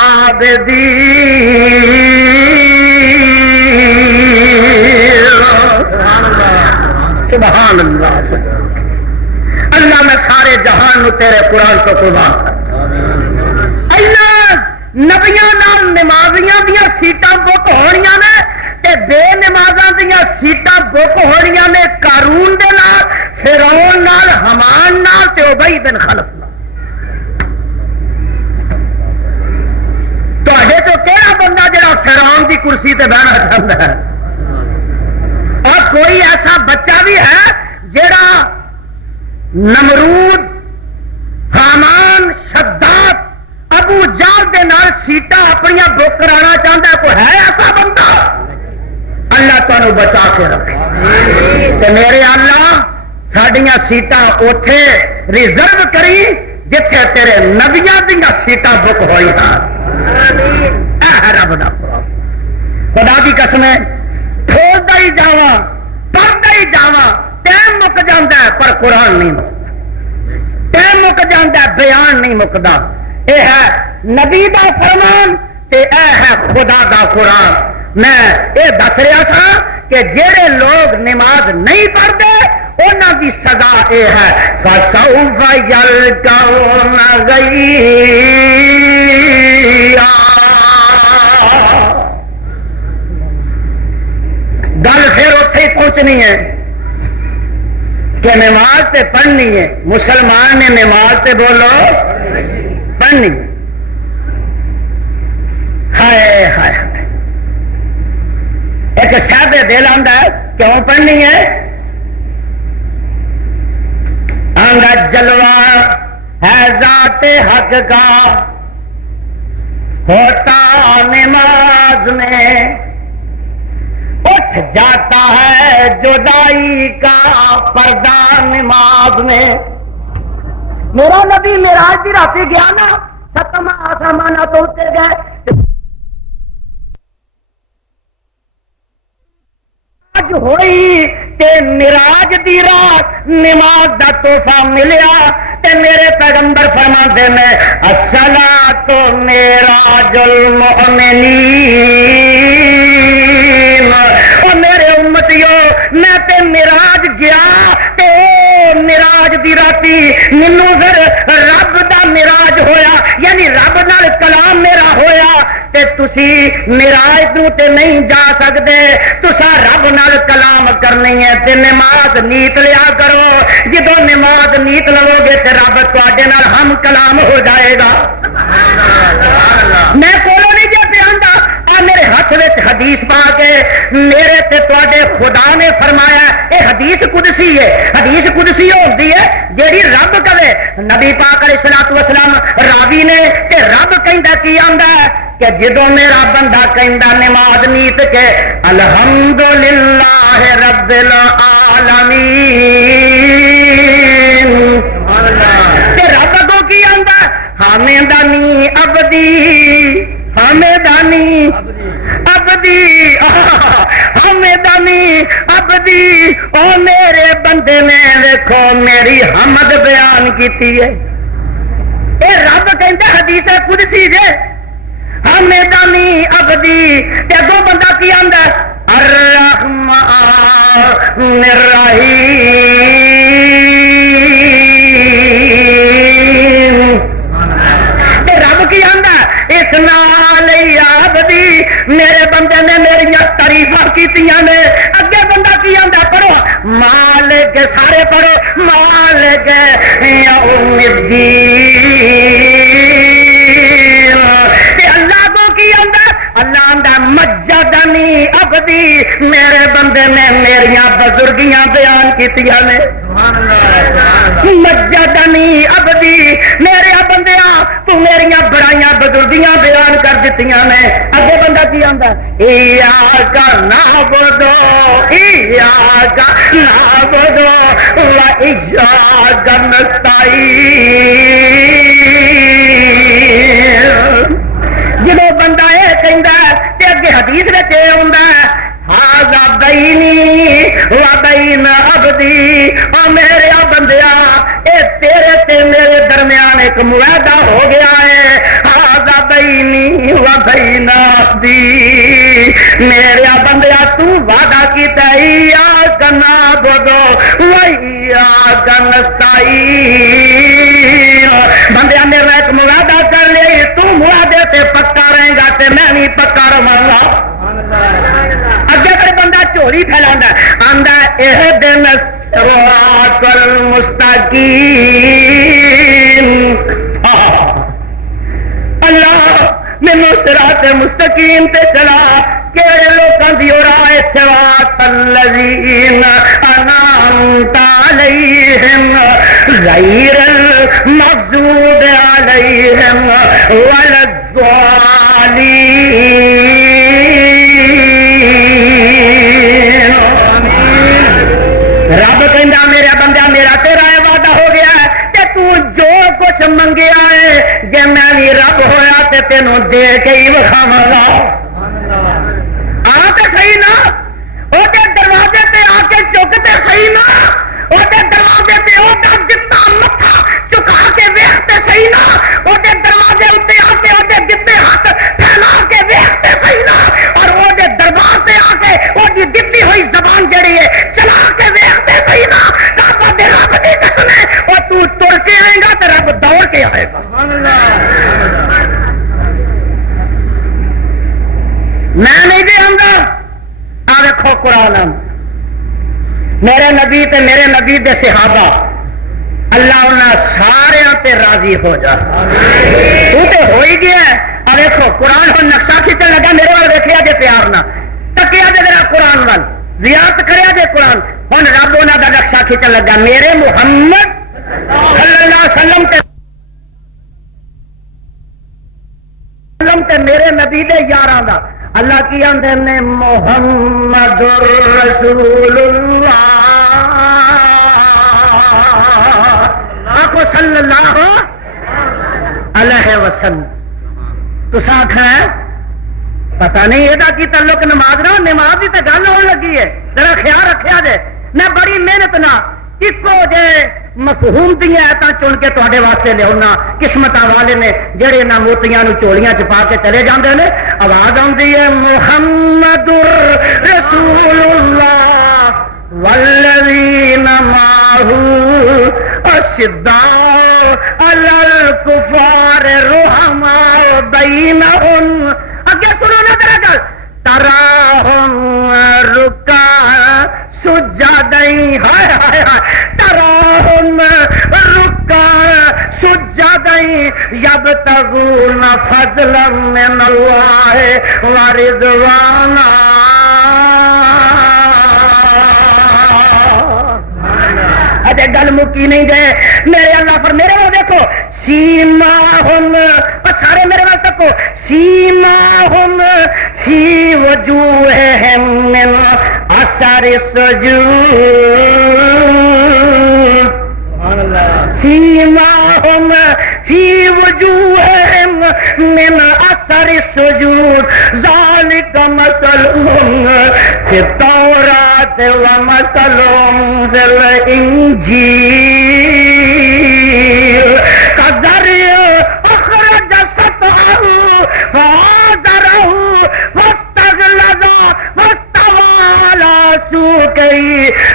عَابِدِينَ۔ سبحان اللہ۔ اللہ میں سارے جہان نو تیرے قرآن تو قربان نبیاں نال نمازیاں دیا سیٹاں بک ہونیاں نے تے بے نمازاں دیا سیٹاں بک ہونیاں نے قارون دے نال، فرعون نال، حمان نال تے ابی بن خلف نال۔ تواڈے تو کیڑا بندہ جڑا فرعون دی کرسی تے بیٹھنا چاہندا ہے؟ اور کوئی ایسا بچہ بھی ہے جڑا نمرود، حامان، شداد، ابو جہل دے نال سیٹاں اپنی بک کرانا چاہتا ہے؟ کوئی ہے ایسا بندہ؟ اللہ تمہیں بچا کے رکھے تے میرے اللہ ساڈیاں سیٹاں اوتھے ریزرو کری جتھے تیرے نبیاں دیاں سیٹاں بک ہوئی ہیں۔ اے رب دا خدا دی قسم ہے، کھولدا ہی جاواں، پڑھدا ہی جاواں، ٹائم مک جاندا ہے پر قرآن نہیں مکدا، ٹائم مک جاندا ہے بیان نہیں مکدا۔ اے ہے نبی دا فرمان تے اے ہے خدا دا قرآن۔ میں یہ دس رہا تھا کہ جڑے لوگ نماز نہیں پڑھتے انہاں دی سزا اے ہے فَسَوْفَ يَلْقَوْنَ غَيًّا۔ گل پھر اتنے ہی پہنچنی ہے کہ نماز تے پڑھنی ہے، مسلمان نے نماز تے بولو پڑھنی۔ ہائے ہائے ایک سادے دل آندا ہے کیوں پڑھنی ہے؟ آندا جلوہ ہے ذات حق کا ہوتا نماز میں، اٹھ جاتا ہے جدائی کا پردہ نماز میں۔ میرا نبی معراج دی رات گیا نا، ستم آسمان تو اتر گئے، ہوئی تے معراج دی رات نماز دا تحفہ ملیا تے میرے پیغمبر فرماتے ہیں الصلاۃ معراج المؤمنین۔ اور میرے امتیو میں تے معراج گیا تے معراج دی راتی مینوں پھر رب دا معراج ہویا، یعنی رب نال کلام میرا ہویا تے تسی معراج نوں تے نہیں جا سکدے، تسا رب نال کلام کرنی ہے تے نماز نیت لیا کرو۔ جدو نماز نیت لو گے تے رب تواڈے نال ہم کلام ہو جائے گا۔ میں کولو نہیں جے پیاندا، آ میرے ہاتھ وچ حدیث پا کے میرے تے تواڈے خدا نے فرمایا، اے حدیث قدسی ہے۔ حدیث قدسی ہوندی ہے جیڑی رب کہے، نبی پاک علیہ الصلوۃ والسلام راوی نے تے رب کہندا کی آندا ہے کہ جدو میرا بندہ کہندا نماز نیت کے الحمدللہ رب العالمین، تے رب کو کی آندا حامدانی عبدی، حامدانی عبدی، حامدانی عبدی۔ او میرے بندے نے دیکھو میری حمد بیان کیتی ہے۔ اے رب کہندا حدیث قدسی جے حامدانی عبدی، تے دو بندہ کی آندا الرحمن الرحیم، تے رب کی آندا اس نال عبدی میرے گئی نے. اگے بندہ کی آندا پڑھو مالک سارے پڑھو مالک یوم الدین. اللہ کو کی آندا اللہ آندا مجدنی عبدی میرے بندے نے میریاں بزرگیاں بیان کیتیاں نے. مجدنی عبدی میرے بندیاں تو میریاں بڑائیاں بزرگیاں بیان کر دیتیاں نے. اگے بندہ کی آندا ایاک نعبدو ایاک نعبدو و ایاک نستعین. جدو بندہ یہ کہندا تے اگے حدیث وچ اے ہوندا ھذا بینی و بین عبدی. او میرے بندیا اے تیرے تے میرے درمیان ایک معاہدہ ہو گیا ہے. ھذا بینی و بین عبدی میرے بندیا تو وعدہ کیتا ایاک نعبدو و ایاک نستعین. بندیا میرا ایک معاہدہ کر لے تو معاہدے تے پکا رہے گا تے میں بھی پکا رہا گا. اگے کوئی بندہ چولی پھیلانا آندا اہدنا الصراط المستقیم. اللہ مینوں صراط مستقیم تے چلا کہڑے لوکاں دی راہ صراط الذین انعمت علیہم غیر المغضوب علیہم ولا الضالین. رب کہندا میرے بندہ میرا تیرا وعدہ ہو گیا ہے کہ تو جو کچھ منگیا ہے جے میں بھی رب ہویا تے تینوں دے کے ہی وکھاواں گا. آ تے صحیح نا وہ دروازے تے آ کے چک تے صحیح نا وہ دروازے تے وہ جتا متھا چکا کے ویختے صحیح نا وہ دروازے اتنے آ کے وہ جتے ہاتھ پھیلا کے ویختے صحیح نا اور وہ دربار سے آ کے وہ دتی ہوئی زبان جڑی ہے چلا کے ویختے صحیح نا. رب دے رب دی قسم ہے وہ تو تر کے آئے گا تو رب دوڑ کے آئے گا. میں نہیں دے آؤں گا. آ دیکھو قرآن میرے نبی تے میرے نبی دے صحابہ اللہ انہاں سارے تے راضی ہو جا. تو تے ہو ہی گیا. آ دیکھو قرآن ہوں نقشہ کھچن لگا میرے وال دیکھا جے پیار نہ تکیا جے میرا قرآن وال زیارت کریا جے قرآن. ہوں رب انہاں دا نقشہ کھچن لگا میرے محمد صلی اللہ علیہ وسلم تے میرے نبی دے یاراں دا اللہ کی آندے نے محمد رسول اللہ. آخو صلی اللہ علیہ وسلم. تو ساتھ ہے پتہ نہیں یہ کی تعلق نماز نہ نماز کی تو گل ہو لگی ہے. ذرا خیال رکھا جائے میں بڑی محنت نہ ایکو جے مفہوم دیا ایتاں چن کے تے واسطے لیا قسمت والے نے جہے نہ موتیاں چولیاں چپا کے چلے جاندے نے. آواز آتی ہے محمد رسول اللہ والذین معہ اشداء علی الکفار رحماء بینہم. اگے سنو نا ذرا گل تراہم رکعا سجدین تراہم رکعا سجدین یبتغون فضلا من اللہ ورضوانا. اجے گل مکی نہیں گئے میرے اللہ پر میرے وہ دیکھو سیماہم سارے میرے وال تکو سیماہم فی وجوہہم من اثر السجود. سیماہم فی وجوہہم من اثر السجود ذالک مثلہم فی التوراۃ ومثلہم فی الانجیل کزرع اخرج شطأہ فآزرہ فاستغلظ فاستوى علی سوقہ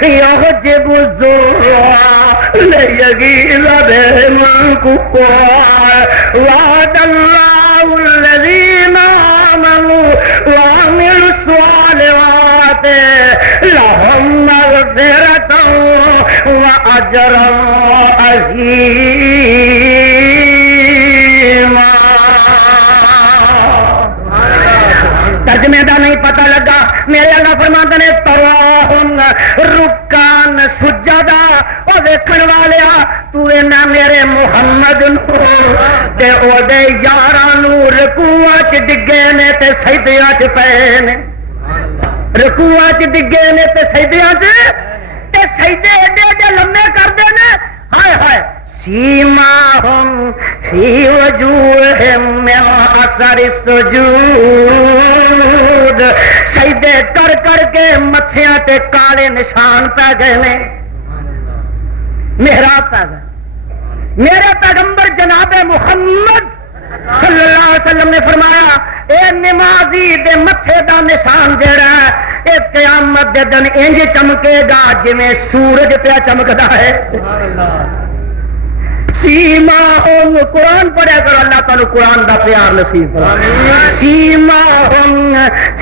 یعجب الزراع لیغیظ بہم الکفار. وعد اللہ الذین آمنوا وعملوا الصالحات اجرا عظیما. ترجمے دا نہیں پتہ لگا. میرے اللہ فرماتے نے تراہم رکان سجدا. او دیکھن والیا تو نہ میرے محمد نو تے او دے یاراں نو رکوعاں چ ڈگے نے تے سجدیاں چ پئے نے. رکوعاں چ ڈگے نے تے سجدیاں چ تے سجدے ایڈے ایڈے لمبے کردے نے. ہائے ہائے. سیماہم فی وجوہہم من اثر السجود. سجدے کر کر کے متھیاں تے کالے نشان پہ گئے نے. محراب پہ گئے. میرے پیغمبر جناب محمد صلی اللہ علیہ وسلم نے فرمایا اے نمازی دے متھے دا نشان جڑا ہے اے قیامت دے دن انج چمکے گا جویں سورج پہ چمکدا ہے. سیماہم. قرآن پڑھیا کرو. اللہ تعالی قرآن دا پیار نصیب فرمائے. سیماہم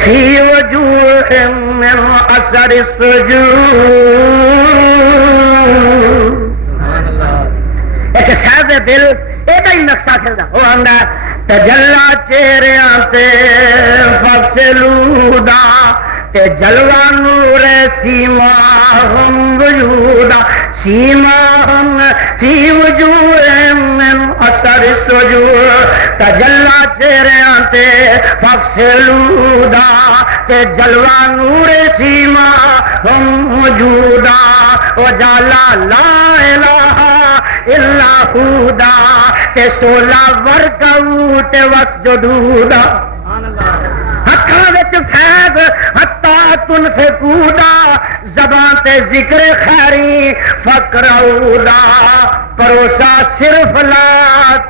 فی وجوہہم من اثر السجود. ایک صاحب دل یہ نقشہ کھلتا وہ آتا تجلا چہریاں تے فصلودا تے جلوہ نور سیماہم وجودا. سیماہم فی وجوہہم من اثر السجود. تجلا چہریاں تے فصلودا تے جلوہ نور سیماہم وجودا. وجالا لا الہ الا خدا تے سولا ورکعو تے وسجدودا. ہتھاں وچ فیض حتا تنفقودا. زبان تے ذکر خیری فقرعودا. پروسا صرف لا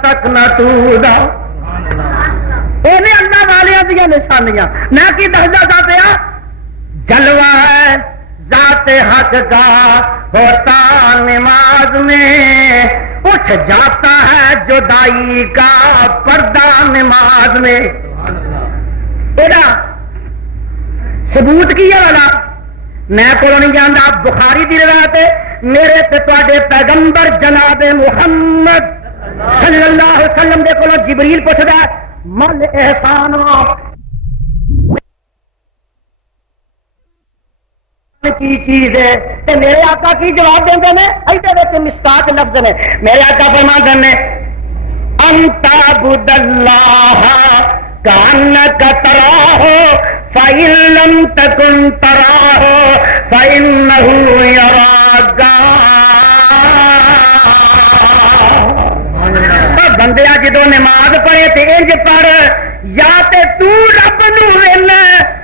تقنطودا. انہیں اللہ والیاں دیا نشانیاں. میں کی دسدا پیا جلوہ ہے ذات حق کا ہوتا نماز میں. اٹھ جاتا ہے جدائی کا پردہ نماز میں. ثبوت کی والا میں کو نہیں جانتا. بخاری دی روایت ہے. میرے تے تواڈے پیغمبر جناب محمد صلی اللہ علیہ وسلم دے کولوں جبریل پوچھدا مل احسان کی چیز ہے. میرے آقا کی جواب دیں نے ایسے مشتاق لفظ نے. میرے آقا فرماتے ہیں انت عبد اللہ کانک تراہ فإن لم تکن تراہ فإنہ یراک. بندیا جدو نماز پڑھے تے انج پڑھ یا تے تو رب نو وینا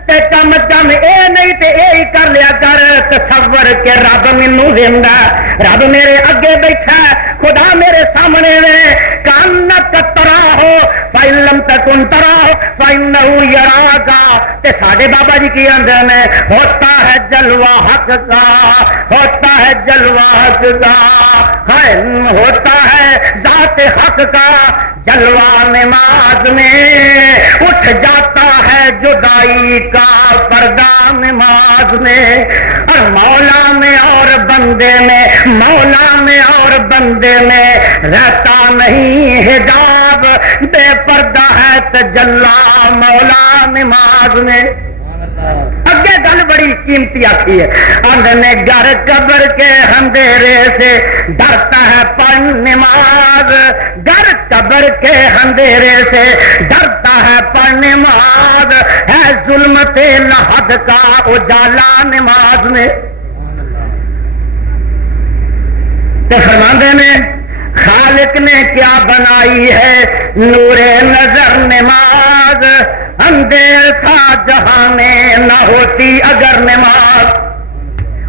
تے کم کم اے نہیں تے اے ہی کر لیا کر تصور کہ رب مینوں ویندا. رب میرے اگے بیٹھا خدا میرے سامنے وے. کانک تراہ فإن لم تکن تراہ فإنہ یراک. تے ساڈے بابا جی کی آندے نے ہوتا ہے جلوہ حق کا ہوتا ہے جلوہ حق کا. ہوتا ہے ذات حق کا جلوہ نماز میں. اٹھ جاتا ہے جدائی کا پردہ نماز میں. اور مولا میں اور بندے میں مولا میں اور بندے میں رہتا نہیں حجاب. بے پردہ ہے تجلا مولا نماز میں. اگے گل بڑی قیمتی آتی ہے. اندنے گھر قبر کے اندھیرے سے ڈرتا ہے پڑھ نماز. گھر قبر کے اندھیرے سے ڈرتا ہے پڑھ نماز. ہے ظلمت لحد کا اجالا نماز میں. تو فرماندے نے خالق نے کیا بنائی ہے نور نظر نماز. اندھیر تھا جہاں میں نہ ہوتی اگر نماز.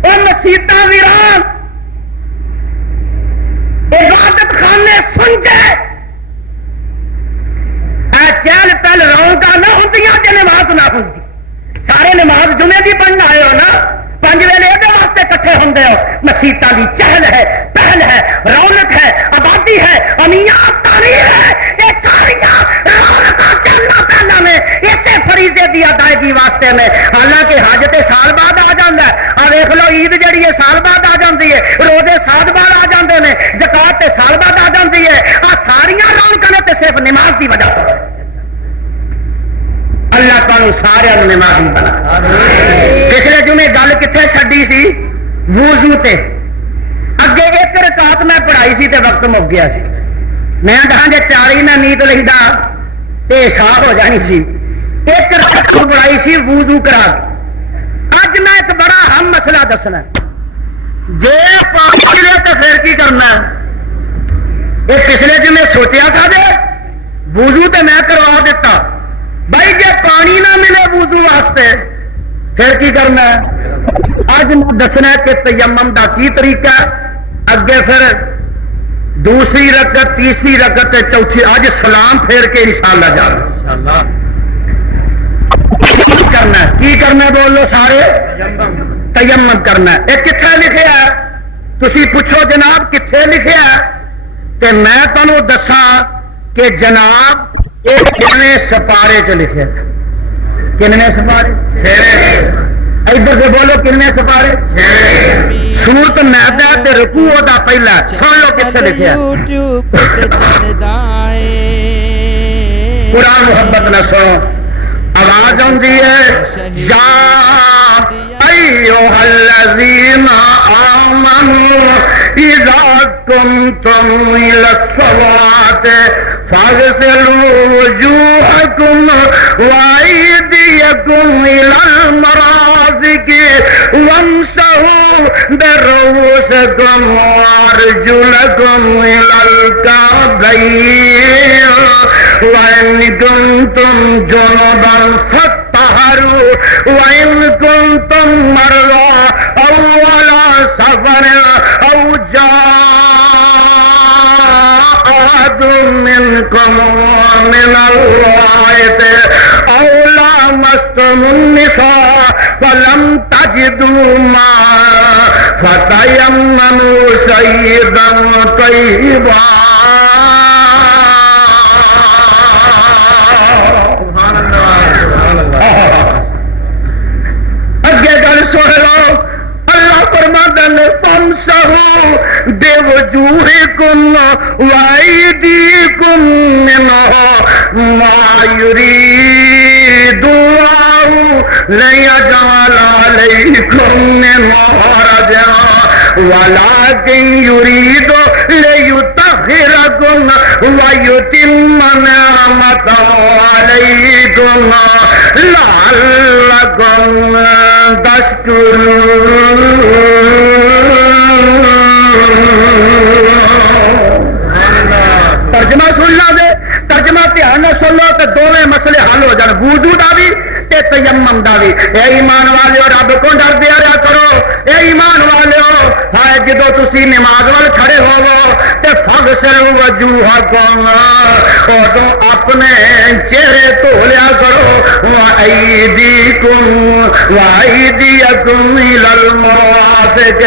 اور مسیتاں ویران عبادت خانے سن گئے چہل پہل رونقا نہ ہوتی جی نماز نہ ہوتی. سارے نماز جمعے کی پڑھنا آئے ہو نا 5 ویلے یہ واسطے کٹھے ہوں ہو. مسیتاں کی چہل ہے پہل ہے رونق ہے آبادی ہے امیاں تاریخ ہے. یہ ساری رونق پہلا میں اسے فریضے کی ادائیگی واسطے میں. حالانکہ حج تے سال بعد آ جاتا ہے. دیکھ لو عید جہی ہے سال بعد آ جاتی ہے, روزے سال بعد آ جاتے ہیں, زکات سال بعد آ جاتی ہے. ساریا رونقاں نے صرف نماز کی وجہ سے. اللہ تعالی سارے نمازی بنا. پچھلے جمعے گل کتنے چڈی سی؟ وضو تے. اگے ایک رکعت میں پڑھائی سی تے وقت مک گیا سی. میں کہا جی 40 میں نیت لکھدا تے عشاء ہو جانی سی. ایک رکعت پڑھائی سی وضو کرا. اج میں ایک بڑا اہم مسئلہ دسنا. جے پانی ملے تو پھر کی کرنا؟ یہ پچھلے جمعے سوچیا تھا جی وضو تے میں کروا دیتا. بھائی جے پانی نہ ملے وضو واسطے پھر کی کرنا؟ اج میں دسنا کہ تیمم دا کی طریقہ. اگے پھر دوسری رکعت, تیسری رکعت, چوتھی. اج سلام پھیر کے انشاءاللہ جانا. کرنا کی کرنا بولو سارے؟ تیمم کرنا. یہ کتنے لکھا ہے؟ تسی پوچھو جناب کتنے لکھا ہے؟ تے میں تمہیں دساں کہ جناب یہ کتنے سپارے چ لکھے. کتنے سپارے؟ ادھر سے بولو کتنے سپارے؟ سورت میدا تے رکوع دا پہلا. سن لو کتنے لکھے. قرآن محبت نہ سنو, آواز آتی ہے یا ایھا الذین آمنوا اذا قمتم الی الصلاۃ فاغسلوا وجوہکم وایدیکم الی المرافق وامسحوا برؤوسکم وارجلکم الی الکعبین وَإِن كُنتُمْ جُنُبًا فَاطَّهِرُوا وَإِن كُنتُمْ مَرْضَىٰ أَوْ عَلَىٰ سَفَرٍ أَوْ جَاءَ أَحَدٌ مِّنكُم مِّنَ الْغَائِطِ أَوْ لَامَسْتُمُ النِّسَاءَ فَلَمْ تَجِدُوا مَاءً فَتَيَمَّمُوا صَعِيدًا طَيِّبًا. اگے گل سن لو. اللہ فرماتا ہے فامسحوا بوجوہکم وایدیکم منہ ما یرید اللہ لیجعل علیکم من حرج ولکن یرید لیطہرکم ویتم نعمتہ علیکم لعلکم ترجمہ سن لو دے. ترجمہ دھیان نہ سن لو تو دونوں مسئلے حل ہو جان, وضو دا بھی تے تیمم دا بھی. اے ایمان والےو رب کو ڈر دیا رہا کرو. اے ایمان والےو ہائے جدو تسی نماز وال کھڑے ہوو تے فغسلوا وجوہکم, ادو اپنے چہرے دھو لیا کرو. وایدیکم وایدیکم الی المرافق,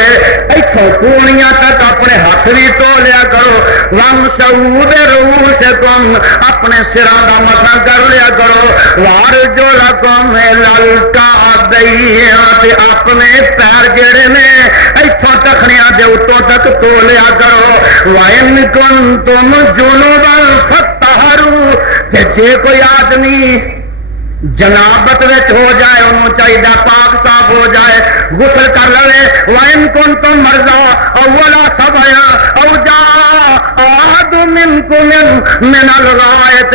ایتھوں کونیاں تک اپنے ہاتھ بھی دھو لیا کرو. وامسحوا برؤوسکم, اپنے سراں دا مسح کر لیا کرو. وارجلکم الی الکعبین, تے اپنے پیر جڑے نے ایتھوں تکھنیاں دے اتوں تک دھو لیا کرو. وَإِن كُنتُمْ جُنُبًا فَاطَّهِرُوا, تے جے کوئی آدمی جنابت وچ ہو جائے انہوں چاہیے پاک صاف ہو جائے, غسل کر لے. وَإِن كُنتُمْ مَرْضَىٰ أَوْ عَلَىٰ سَفَرٍ أَوْ جَاءَ أَحَدٌ مِّنكُم مِّنَ الْغَائِطِ,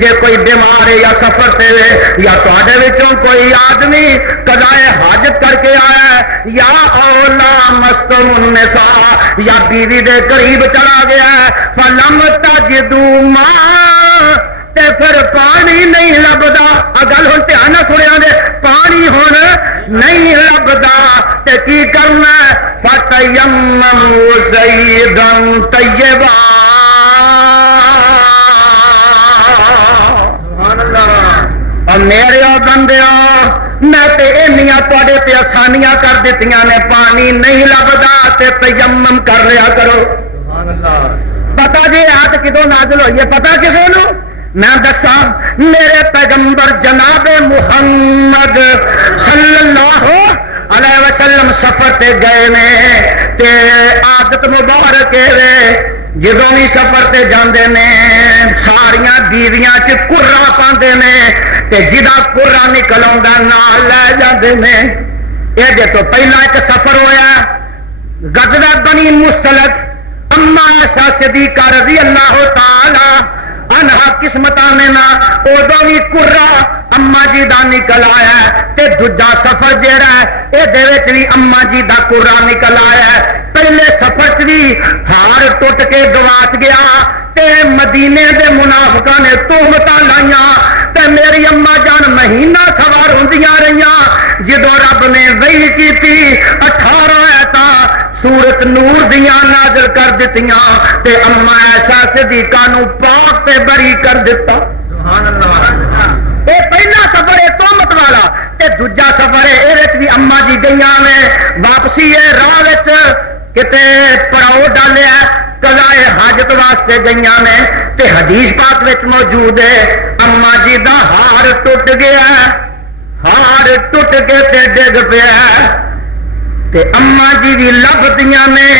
جے کوئی بیمار ہے یا سفر سے یا تواڈے وچوں کوئی آدمی قضائے حاجت کر کے آیا ہے, یا أَوْ لَامَسْتُمُ النِّسَاءَ, یا بیوی دے قریب چلا گیا ہے, فَلَمْ تَجِدُوا مَاءً, تے پھر پانی نہیں لبدا. گل ہوں دھیان نہ سنیا دے, پانی ہن نہیں لبدا تے کی کرنا؟ فَتَيَمَّمُوا صَعِيدًا طَيِّبًا. اور میرے بندیو میں تے انیاں تواڈے تے آسانیاں کر دتیاں نے, پانی نہیں لبدا تے تیمم کر لیا کرو. پتا جی آج کدو نازل ہوئی ہے پتا کسے نو؟ میں دسا میرے پیغمبر جناب محمد صلی اللہ علیہ وسلم سفر تے گئے نے تے عادت مبارک ہے جدوں بھی سفر تے جاندے نے ساریاں بیویاں چ کرا پاندے نے تے جدا کرا نکل آندا نال لے جاندے نے۔ یہ تو پہلا ایک سفر ہویا غزوہ بنی مستلق، اما عائشہ صدیقہ رضی اللہ تعالی عنہا قسمت میں نہ ادو بھی کرا اما جی دا نکل آیا تے دوجا سفر جہرا ہے یہ بھی اما جی دا کرا نکل آیا ہے۔ پہلے سفر بھی ہار ٹوٹ کے گواچ گیا تے مدینے دے منافقاں نے تہمت لائیاں تے میری اما جان مہینہ سوار ہوندیاں رہیاں جدو رب نے وحی کیتی 18 آیتاں سورت نور دیاں نازل کر دتیاں تے اما عائشہ صدیقہ نو پاک تے بری کر دتا۔ سبحان اللہ۔ اے پہلا سفر ہے تہمت والا تے دوجا سفر ہے اے بھی اما جی گئیاں نے واپسی ہے راہ وچ کتے پڑاؤ ڈالیا قضائے حاجت واسطے گئیاں نے تے حدیث پاک وچ موجود ہے اما جی دا ہار ٹوٹ گیا ہار ٹوٹ کے تے ڈگ پیا تے اما جی بھی لبدیاں نے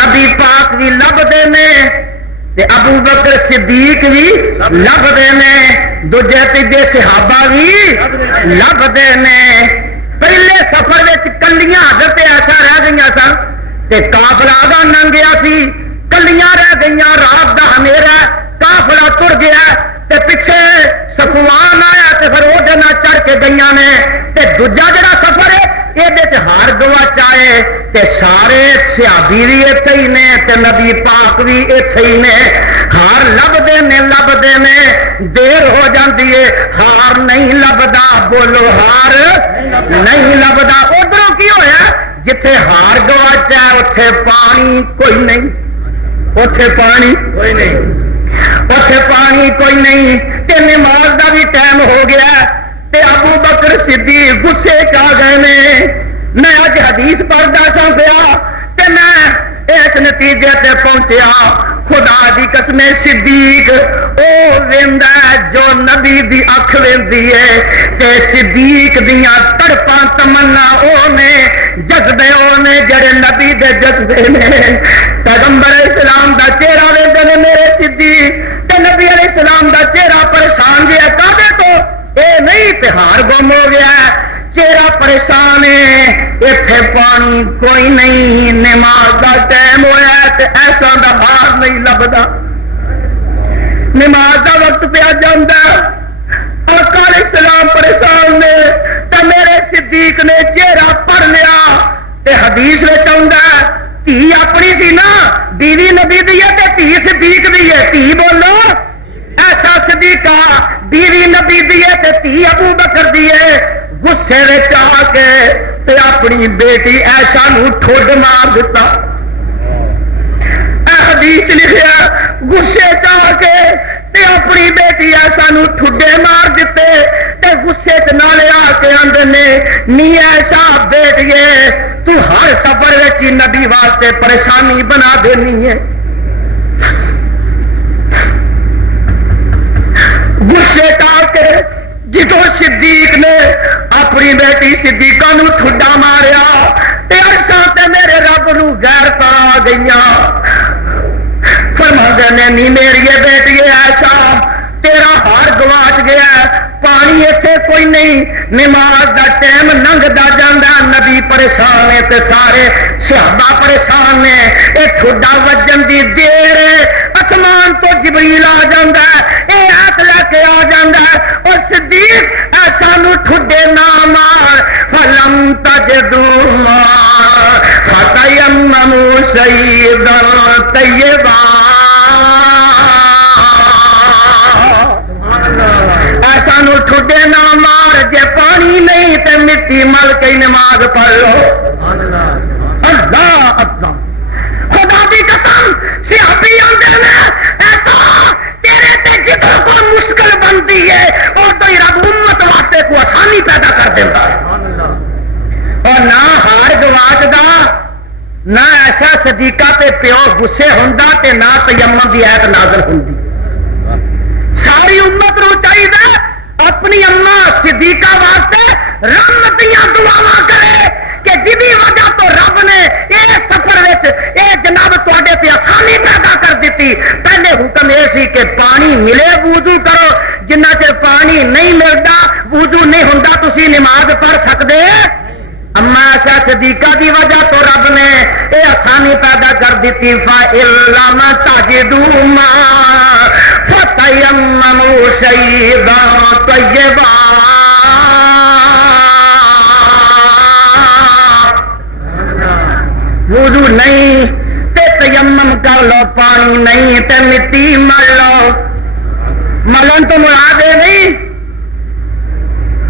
نبی پاک بھی لبدے نے تے ابو بکر صدیق بھی لبدے نے دوجے تیجے صحابہ بھی لبدے نے۔ پہلے سفر وچ کلیاں حضرت ایسا رہ گئیاں سن تے قافلہ آگا ننگیا سی کلیاں رہ گئیاں رات دا ہنیرا قافلہ تر گیا تے پیچھے صفوان آیا تے پھر وہ جنا چڑھ کے گئیاں نے تے دوجا جڑا سفر ہے یہ ہار گواچ آئے تے سارے صحابی بھی اتنے ہی نے تے نبی پاک بھی اتنے ہی نے ہار لبدے نے دیر ہو جاتی ہے ہار نہیں لبدا بولو ہار نہیں لبدا۔ ادھر کی ہویا جتھے ہار گواچا اتے پانی کوئی نہیں اتے پانی کوئی نہیں اتے پانی کوئی نہیں تے نماز دا بھی ٹائم ہو گیا تے ابو بکر صدیق غصے چ گئے نے۔ میں اج حدیث پڑھدا سا پیا تے میں اس نتیجے تے پہنچیا خدا دی قسم صدیق او ویندا جو نبی دی اکھ ویندی ہے تے صدیق دیاں تڑپاں تمنا او نے جذبے او نے جڑے نبی دے جذبے نے۔ پیغمبر اسلام دا چہرہ ویندے نے میرے صدیق تے نبی علیہ السلام دا چہرہ پریشان جہا کعبے تو اے نہیں تہار گم ہو گیا چہرہ پریشان ہے اتنے پانی کوئی نہیں نماز دا ٹائم ہوا تے ایسا دا ہار نہیں لبدا نماز دا وقت پیا جاندہ آقا علیہ السلام پریشان نے تے میرے صدیق نے چہرہ پڑھ لیا تے حدیث میں چاہتا تھی اپنی سی نا بیوی نبی دی ہے تے تھی صدیق دی ہے تھی بولو ایسا صدیقہ بیوی نبی دی ہے تے تھی ابو بکر دی ہے غصے وچ آ کے تے اپنی بیٹی ایسا نو ٹھڈ مار دیتا حدیث لکھیا غصے چ آ کے تے اپنی بیٹی ایسا نو ٹھڈے مار دیتے تے غصے چ نالے آ کے آندے نے نی ایسا بیٹیے تو ہر سفر وچ نبی واسطے پریشانی بنا دینی ہے غصے چ کے جدو صدیق نے اپنی بیٹی صدیقہ نو ٹھڈا ماریا تے ایسا تے میرے رب نو غیرت آ گئیاں فرماندے نے نی میری بیٹی ایسا تیرا ہار گواچ گیا پانی اتنے کوئی نہیں نماز دا ٹائم لنگدا جاندا نبی پریشان ہے تے سارے صحابہ پریشان نے اے ٹھڈا وجن دی دیر آسمان تو جبریل آ جاندا اے ہاتھ لے کے آ جاندا اور صدیق ایسا نو ٹھڈے نہ مار فلم تجدو فتیمموا سعیدا طیبا ایسا نو ٹھڈے نہ مار جے پانی نہیں تے مٹی مل کے نماز پڑھ لو اللہ اکبر خدا دی قسم صحابی آندے نے ایسا تیرے تے جدوں کوئی مشکل بنتی ہے اور تو رب امت واسطے کو آسانی پیدا کر دیتا اور نہ ہار گواچ دا نہ ایسا صدیقہ تے پیو غصے ہوندا تے نہ تیمم دی آیت نازل ہوندی ساری امت نو چاہیے اپنی اما صدیقہ واسطے رحمت دیاں دعاواں کرے کہ جی وجہ تو رب نے یہ سفر یہ جناب تے سے آسانی پیدا کر دیتی. پہلے حکم یہ سی کہ پانی ملے وضو کرو، جنہ چر پانی نہیں ملتا وضو نہیں ہوتا تسی نماز پڑھ سکتے. اما عائشہ صدیقہ کی وجہ تو رب نے یہ آسانی پیدا کر دیتی. فَإِن تَجِدُوا مَاءً فَتَيَمَّمُوا صَعِيدًا طَيِّبًا. وضو نہیں تے تیمم کر لو، پانی نہیں تے مٹی مل لو. ملن تو مراد ہے نہیں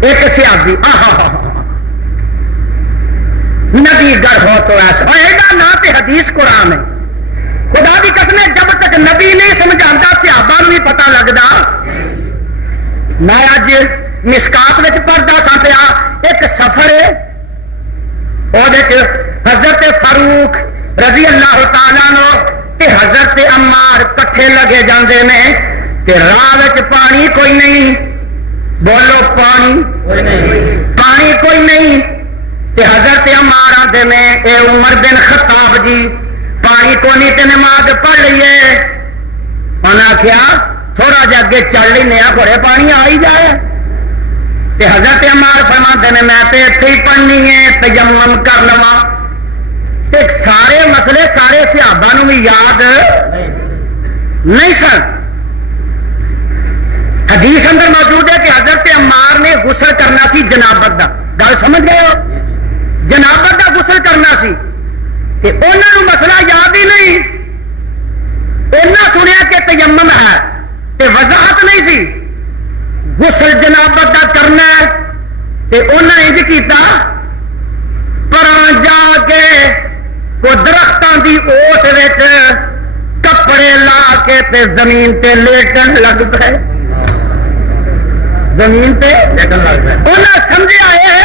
ایک سیابی نبی گر ہو تو ایسا اور ایڈا نہ تے حدیث قرآن ہے. خدا کی قسم جب تک نبی نہیں سمجھا صحابہ بھی پتا لگتا. میں اج مسکات میں پڑھتا سا پیا ایک سفر ہے وہ حضرت فاروق رضی اللہ تعالیٰ نو تے حضرت عمار کٹھے لگے جاندے نے تے راہ پانی کوئی نہیں. بولو پانی کوئی نہیں. تے حضرت عمار آتے نے اے عمر بن خطاب جی پانی کو نہیں تے نماز پڑھ لیے. انہاں کیا تھوڑا جا اگے چل لینے بڑے پانی آ ہی جائے. تے حضرت عمار فرماتے نے میں تے اتنے ہی پڑھنی ہے تیمم کر لواں. سارے مسئلے سارے صحابہ نو بھی یاد نہیں سن. حدیث اندر موجود ہے کہ حضرت عمار نے غسل کرنا سی جنابت دا. گل سمجھ گئے ہو؟ جنابت دا غسل کرنا سی تے انہاں نو مسئلہ یاد ہی نہیں. انہاں سنیا کہ تیمم ہے تے وضاحت نہیں سی. غسل جنابت دا کرنا ہے تے انہاں انج کیتا پراں جا کے کو درختوں کی اوٹ کپڑے لا کے تے زمین تے لیٹن لگ پے. زمین تے لیٹن لگ پے. انہیں سمجھا ہے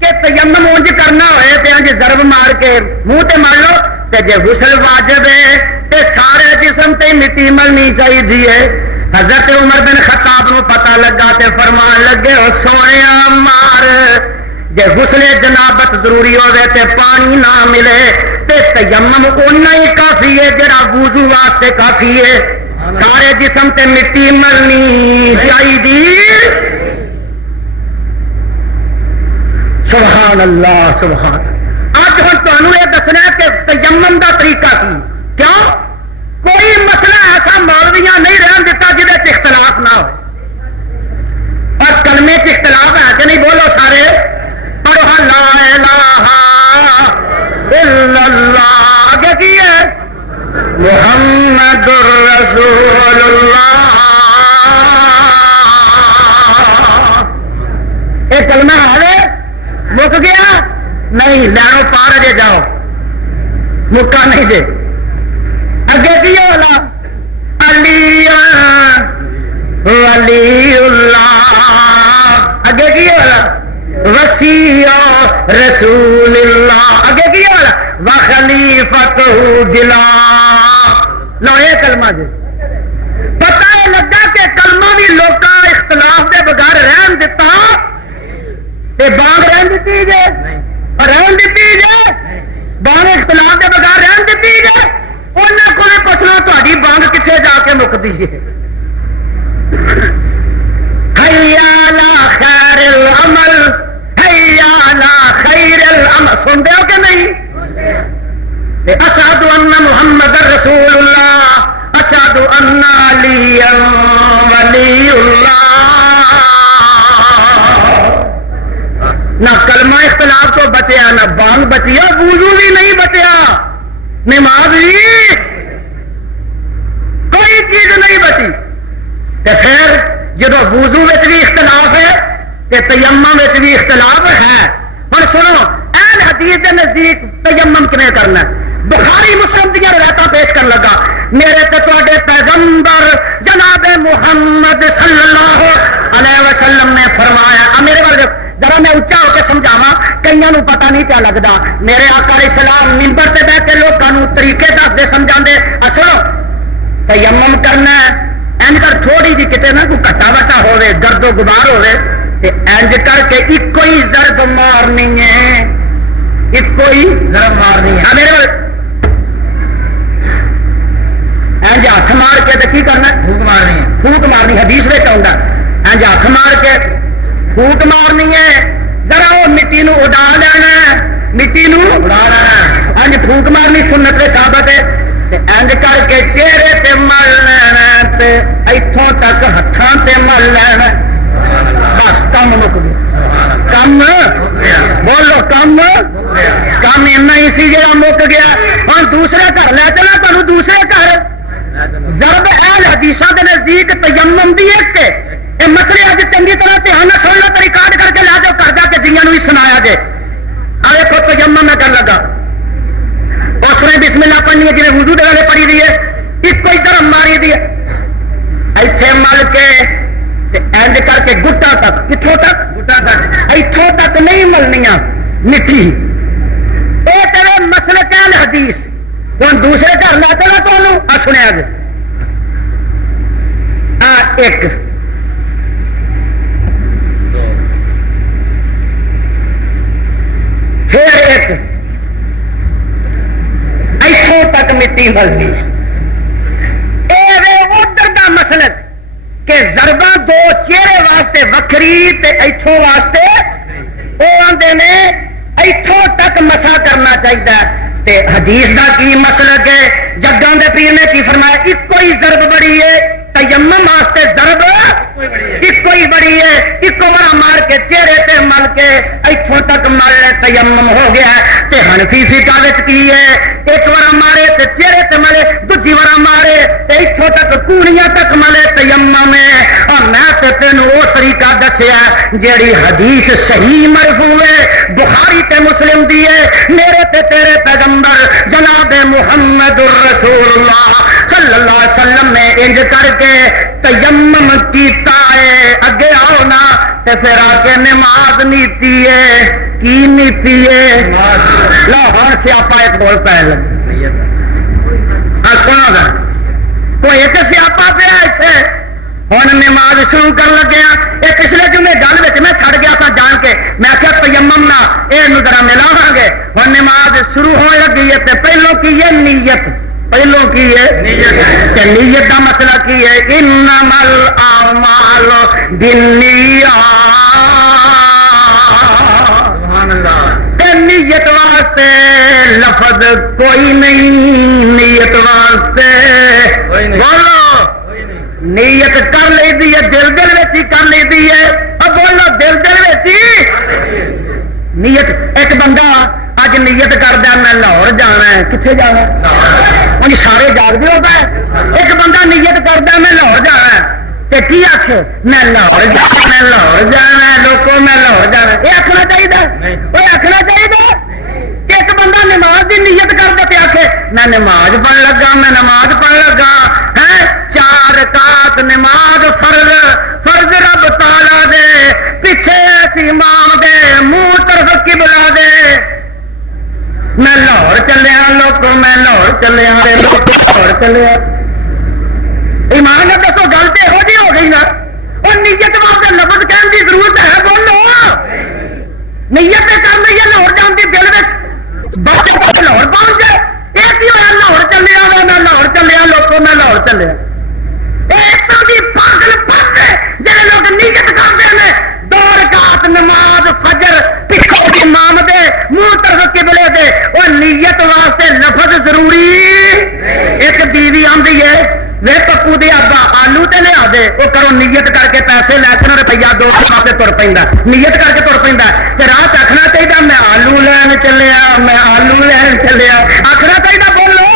کہ تیمم اونج کرنا ہوئے تے انج ضرب مار کے منہ تے مار لو تے جے غسل واجب ہے تے سارے جسم تے مٹی ملنی چاہیے. حضرت عمر بن خطاب نو پتہ لگا تے فرمان لگے او سونے عمار جے غسل جنابت ضروری ہوئے تے پانی نہ ملے تے تیمم اُنہ ہی کافی ہے جڑا وضو واسطے کافی ہے. سارے جسم تے مٹی ملنی چاہیے. سبحان اللہ سبحان. اج ہن تانوں یہ دسنا کہ تیمم دا طریقہ کی کیوں کوئی مسئلہ ایسا مولویاں نہیں رہن دیتا جہد اختلاف نہ ہو. اور کلمے چ اختلاف ہے کہ نہیں؟ بولو سارے پڑھو لا الہ الا اللہ. آگے کی ہے محمد رسول اللہ. یہ کلمہ ہے مک گیا نہیں لینو پار جے جاؤ مکا نہیں دے. اگے کی ہونا علی ولی اللہ. اگے کی ہونا وسیع رسول اللہ. اگے کی ہونا وخلیفت دلا. لو یہ کلمہ جی پتہ یہ لگا کہ کلمہ بھی لوگ اختلاف دے بغیر رہن دیتا تے بانگ رہن دیتی جے رہن دیتی جے بانگ اختلاف دے بغیر رہن دیتی جے. انہوں کو پوچھنا تاری بانگ کتنے جا کے مکتی ہے. حیا علی خیر العمل حیا علی خیر العمل. سن دے ہو کہ نہیں؟ اشہد ان محمد رسول اللہ اشہد ان علی ولی اللہ. نہ کلمہ اختلاف تو بچیا نہ بانگ بچیا وضو بھی نہیں بچیا نماز بھی کوئی چیز نہیں بچی. پھر جب وضو بھی اختلاف ہے کہ تیمم بھی اختلاف ہے. اور سنو اہل حدیث کے نزدیک تیمم کنے کرنا ہے. بخاری مسلم دیا روایتاں پیش کر لگا میرے تے تواڈے پیغمبر جناب محمد صلی اللہ علیہ وسلم نے فرمایا. میرے بارے ذرا میں اچا ہو کے سمجھاوا کئی پتا نہیں کیا لگتا. میرے آقا علیہ السلام ممبر سے بیٹھ کے لوگوں طریقے دستے سمجھا. اچھا تیمم کرنا اینج کر تھوڑی جی کتنے نہ کوئی کٹا وٹا ہوے گرد و غبار ہوے تے اینج کر کے ایک ہی ضرب مارنی ہے ایک کوئی ضرب مارنی ہے میرے ہاتھ مار کے تو کی کرنا پھوک مارنی ہے پھوک مارنی حدیث میں آؤں ہاتھ مار کے پھوک مارنی ہے ذرا وہ مٹی نو اڈا لینا مٹی نو اڈا لینا انج پھوک مارنی سنت کے ثابت ہے انج کر کے چہرے تے مل لینا تے ایتھوں تک ہتھاں تے مل لینا بس کم مک گیا کم بولو کم کم ایسا ہی سی جا مک گیا ہوں دوسرے گھر لے چلا تمہیں دوسرے گھر ضرب اہل حدیثاں دے نزدیک تیمم دی ایک یہ مسئلے اج چنگی طرح دھیان نہ سن لو تو ریکارڈ کر کے لا جاؤ کر جا کے جنیا بھی سنایا جائے آئے کو تیمم میں کر لگا اس نے بسم اللہ پڑھنی ہے جی وضو دے والے پڑھی دی ہے ایک کوئی درم ماری دی ہے ایتھے مل کے اینڈ کر کے گٹا تک کتوں تک گٹا تک ایتھوں تک نہیں ملنیاں مٹھی یہ تیرے مسئلے اہل حدیث ہوں دوسرے گھر لے چلا تو سنیا جی ایک پھر ایک ایتھوں تک مٹی ملتی ادھر کا مسلک کہ ضربہ دو چہرے واسطے وکری تے ایتھوں واسطے وہ آتے نے ایتھوں تک مسا کرنا چاہیے تے حدیث دا کی مسلک ہے جگاں دے پیر نے کی فرمایا ایک کوئی ضرب بڑی ہے تیمم واسطے ضرب ایک کوئی بڑی ہے ایک بڑا مار کے چہرے تے مل کے ایتھوں تک مل تیمم ہو گیا تے حنفی فقہ وچ کی ہے ایک بڑا مارے تے چہرے تے ملے دوجی بڑا مارے تے ایتھوں تک کونیاں تک ملے تیمم ہے اور میں تے تینوں وہ طریقہ دسیا جیڑی حدیث صحیح مرفوع ہے بخاری تے مسلم دی ہے میرے تے تیرے پیغمبر جناب محمد الرسول اللہ صلی اللہ علیہ وسلم نے انج کر کے تیمم کیتا ہے اگے آؤ نا تے پھر آ کے نماز نیتی ہے کی نیتی ہے لا ہوں سیاپا ایک بول پہ سنا گا کوئی ایک سیاپا پہ اتنے ہوں نماز شروع کر لگیا یہ پچھلے جمعے گل میں سڑ گیا تھا جان کے میں آخیا تیمم نہ یہ ذرا ملاواں گے ہوں نماز شروع ہونے لگی ہے تو پہلو کی ہے نیت پہلو کی ہے نیت کا مسئلہ کی ہے انمل اعمال بالنیات نیت واسطے لفظ کوئی نہیں نیت واسطے بولو نیت کر لی دی ہے دل دل ہی کر لی دی ہے اب بولو دل دل ہی نیت ایک بندہ اج نیت کردا میں لاہور جانا ہے کتنے جانا ہے سارے جاگتے ہوتا ہے ایک بندہ نیت کردا میں لاہور جانا ہے تے کی آخ میں لاہور جانا میں لاہور جانا ہے لوگوں میں لاہور جانا یہ آخنا چاہیے وہ آخنا چاہیے کہ ایک بندہ نماز کی نیت کرتا تے آخ میں نماز پڑھ لگا میں نماز پڑھ لگا ہے 4 رکعت نماز فرض فرض رب تعالی دے پیچھے ایسی امام دے منہ طرف قبلہ دے میں لاہور چلیا لوگوں میں لاہور چلیا لاہور چلیا ایمان نے دسو گل تو یہو جی ہو گئی نا اور نیت واسطے لفظ کہنے کی ضرورت ہے بولو نیت کر لی ہے لاہور جان کی دل میں بچے لاہور پہنچ جائے یہ کی ہوا لاہور چلیا میں لاہور چلیا لوگوں میں لاہور چلیا پاگل پاسے جہاں لوگ نیت کرتے ہیں 2 رکعت نماز فجر پچھو امام دے منہ طرف قبلے دے اور نیت واسطے لفظ ضروری ایک بیوی آندی ہے وے پپو دے ابا آلو تے لیا دے وہ کرو نیت کر کے پیسے لے کے روپیہ 200 سے تر پہ نیت کر کے تر پہ راہ آخنا چاہیے میں آلو لین چلیا میں آلو لین چلیا آخنا چاہیے بولو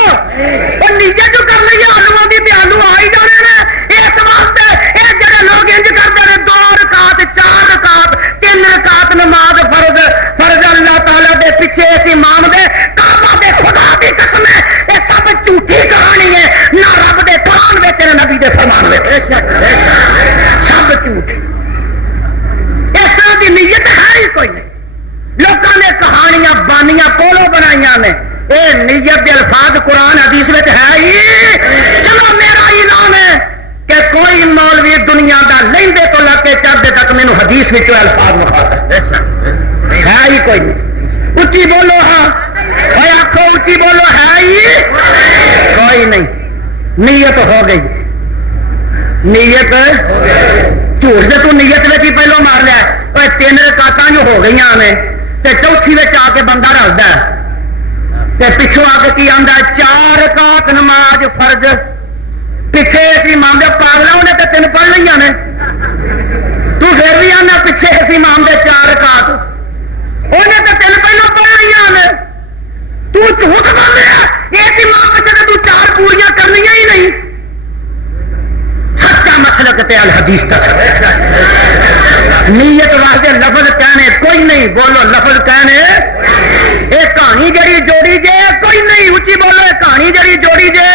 وہ نیت جو کر لیے آلو کی آلو آ ہی جانے نے اس واسطے یہ جڑے لوگ انج کرتے ہیں 2 رکعت 4 رکعت 3 رکعت نماز فرض فرض اللہ تعالیٰ دے پیچھے اس امام دے کعبہ دے خدا کی قسم ہے یہ سب جھوٹی کہانی ہے نہ رب دے قرآن وچ نہ نبی دے فرمان وچ سب جھوٹ اس طرح کی نیت ہے ہی کوئی نہیں لوگوں نے کہانیاں بانیاں کولو بنائیاں نے یہ نیت کے الفاظ قرآن حدیث میں ہے ہی چلو میرا اعلان ہے کہ کوئی مولوی دنیا کا لیندے تو لگ کے چڑھتے تک مینوں حدیث میں الفاظ مخاطب ہے ہی کوئی نہیں اچھی بولو ہاں، اور آخو اچھی بولو ہے ہی کوئی نہیں. نیت ہو گئی، نیت جھوٹ سے تو نیت میں ہی پہلو مار لیا. اور 3 رکعتاں جو ہو گئی نے تے چوتھی میں آ کے بندہ رلتا ہے، پچھوں آ کے کی آتا 4 رکعت نماز فرض. پیچھے اسی امام دے پاگلا انہیں تو 3 پڑھ لیا نے، تو پھر بھی آنا پیچھے اسی امام دے 4 رکعت انہیں تو 3 پہلو پڑھ لیا نے. تو جھوٹ بول رہا اس امام بچے تو 4 پوریاں کرنی ہی نہیں. سچا مسلک تے الحدیث تک نیت واسطے لفظ کہنے کوئی نہیں. بولو لفظ کہنے یہ کہانی جڑی جوڑی جے کوئی نہیں. اچھی بولو یہ کہانی جڑی جوڑی جے.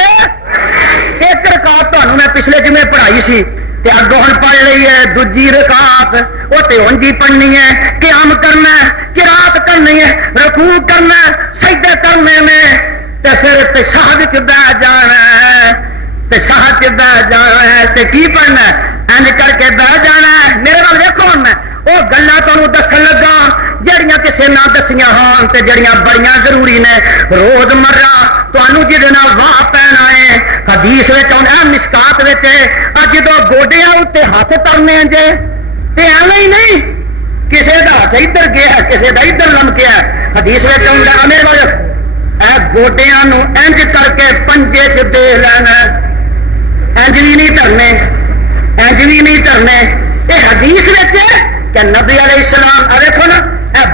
1 رکعت تمہیں میں پچھلے جمعے پڑھائی سی تے اگوں ہن پڑھ لئی ہے. دوجی رکعت وہ تے ہن جی پڑھنی ہے. قیام کرنا ہے، قرات کرنی ہے، رکوع کرنا ہے، سجدے کرنے میں تے پھر تشہد وچ بیٹھ جانا ہے. تشہد وچ بیٹھ جانا ہے تے کی پڑھنا ہے؟ انج کر کے بیٹھ جانا ہے. میرے وال دیکھو میں وہ گلاں تمہیں دسن لگا جڑیاں کسے نہ دسیاں ہون تے جڑیاں بڑیاں ضروری نے. روز مرہ تمہیں جہاں واہ پینا ہے حدیث مشکات جدو گوڈیا اتنے ہاتھ ترنے جے تے ایویں ہی نہیں کسی کا ہاتھ ادھر گیا کسی کا ادھر لمکیا. حدیث میرے والے گوڈیا انج کر کے پنجے چ دے لینا. انج بھی نہیں کرنے، انج بھی نہیں کرنے. یہ حدیث کہ نبی علیہ السلام دیکھو نا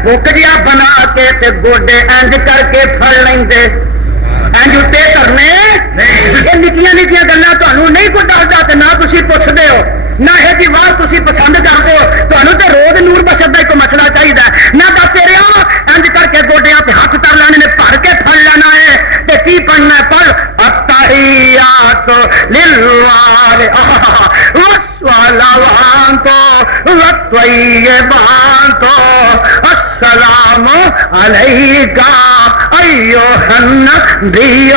بک جہا بنا کے تے گوڈے انج کر کے پھڑ لیں انج اتنے کرنے. یہ نکیاں نکیاں گلاں تمہیں نہیں کوئی دستا نہ تھی پوچھتے ہو نہ یہ جی واہ تھی پسند کرتے ہو. تمہیں تو روز نور بشر کا ایک مسئلہ چاہیے نہ دستے رہو. انج کر کے گوڈیا پہ ہاتھ کر لینے نے بھر کے پھڑ لینا ہے تے کی پڑھنا ہے؟ پڑھ التحیات للہ والصلوات والطیبات السلام علیکا ایھا النبی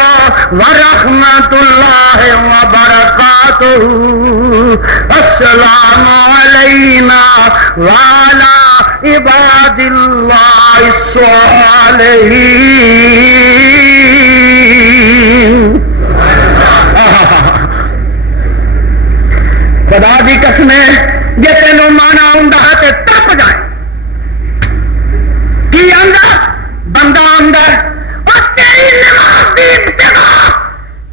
ورحمۃ اللہ وبرکاتہ السلام علینا وعلی عباد اللہ الصالحین. خدا دی قسم جی تینوں مانا آتا ہے تو تپ جائے. کی آندا بندہ آندا اور تیری نماز دی ابتدا،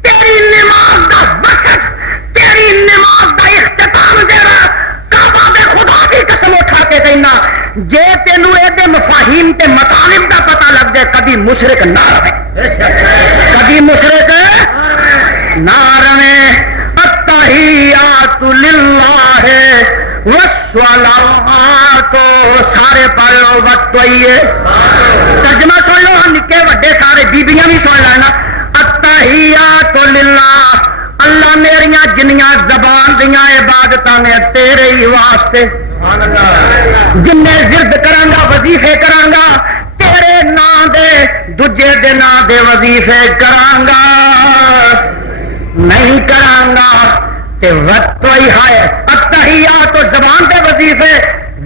تیری نماز دا وقت، تیری نماز دا اختتام دینا کعبہ دے خدا دی قسم اٹھا کے دینا. جے تینوں یہ مفاہیم تے مطالب دا پتہ لگ جائے کبھی مشرک نہ رہے، کبھی مشرک نہ رہے. التحیات للہ والصلوات سارے پڑھ لو. وقت آئیے ترجمہ سن لو نکے وڈے سارے بیبیاں بھی سن لینا. التحیات للہ اللہ میریاں جنیاں زبان دیاں عبادتاں نے تیرے ہی واسطے. جن ضد کرانگا وظیفے کرانگا تیرے نام دے دوجے دے نام دے وظیفے کرانگا نہیں کرانگا تے وقت ہی ہے. التحیات زبان دے وظیفے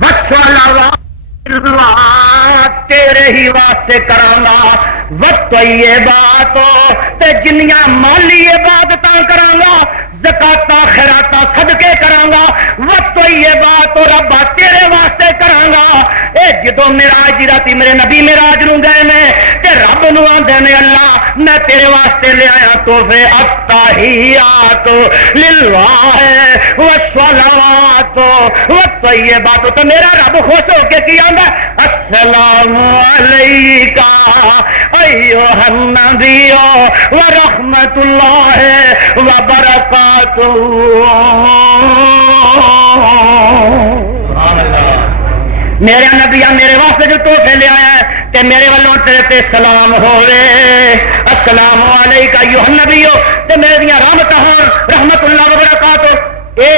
والصلوات تیرے ہی واسطے کرانگا. وقت یہ بات تے جنیاں مالی عبادتاں کرانگا زکاتاں خیراتاں صدقے کرانگا. وقت یہ بات ربا تیرے واسطے کرانگا. اے جدو معراج دی راتی میرے نبی معراج نو گئے نے تے رب نو آندے نے اللہ میں تیرے واسطے لے آیا تحفے. التحیات للہ والصلوات والطیبات. تو میرا رب خوش ہو کے کی آندا السلام علیکا ایھا النبی ورحمۃ اللہ وبرکاتہ. میرا نبی میرے واسطے جو تحفے لے آیا ہے تے میرے والوں تیرے تے سلام ہوئے. السلام علیکہ ایھا النبی تے میری رحمت ہون رحمت اللہ وبرکاتہ. اے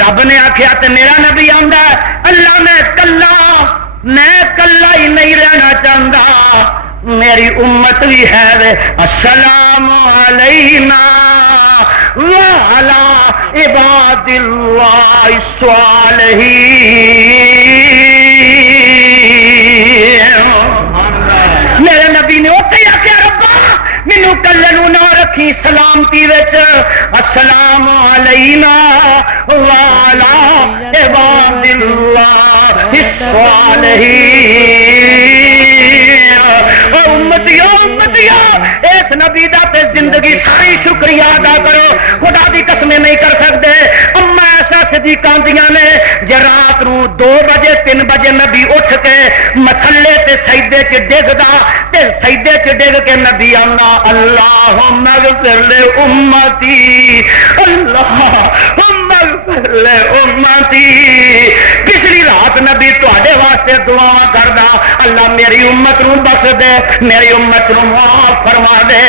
رب نے آخیا تے میرا نبی آندا اللہ میں کلا ہی نہیں رہنا چاہتا میری امت بھی ہے. السلام علینا وعلی عباد اللہ الصالحین. میرے نبی نے اتنے آخیا ربا مینو کلے نہ رکھی سلامتی السلام علینا وعلی عباد اللہ الصالحین۔ امتیو اس نبی دا تے زندگی ساری شکریہ ادا کرو، خدا دی قسمیں نہیں کر سکتے۔ اما ایسا صدیقاں دیاں نے جے رات نو 2 بجے 3 بجے نبی اٹھ کے مسلے تے سجدے چ ڈگدا تے سجدے چ ڈگ کے نبی آنا اللہم اغفر لامتی اللہم اغفر لامتی۔ پچھلی رات نبی تواڈے واسطے دعا کردا اللہ میری امت نو بخش دے، میری امت نو معاف فرما دے۔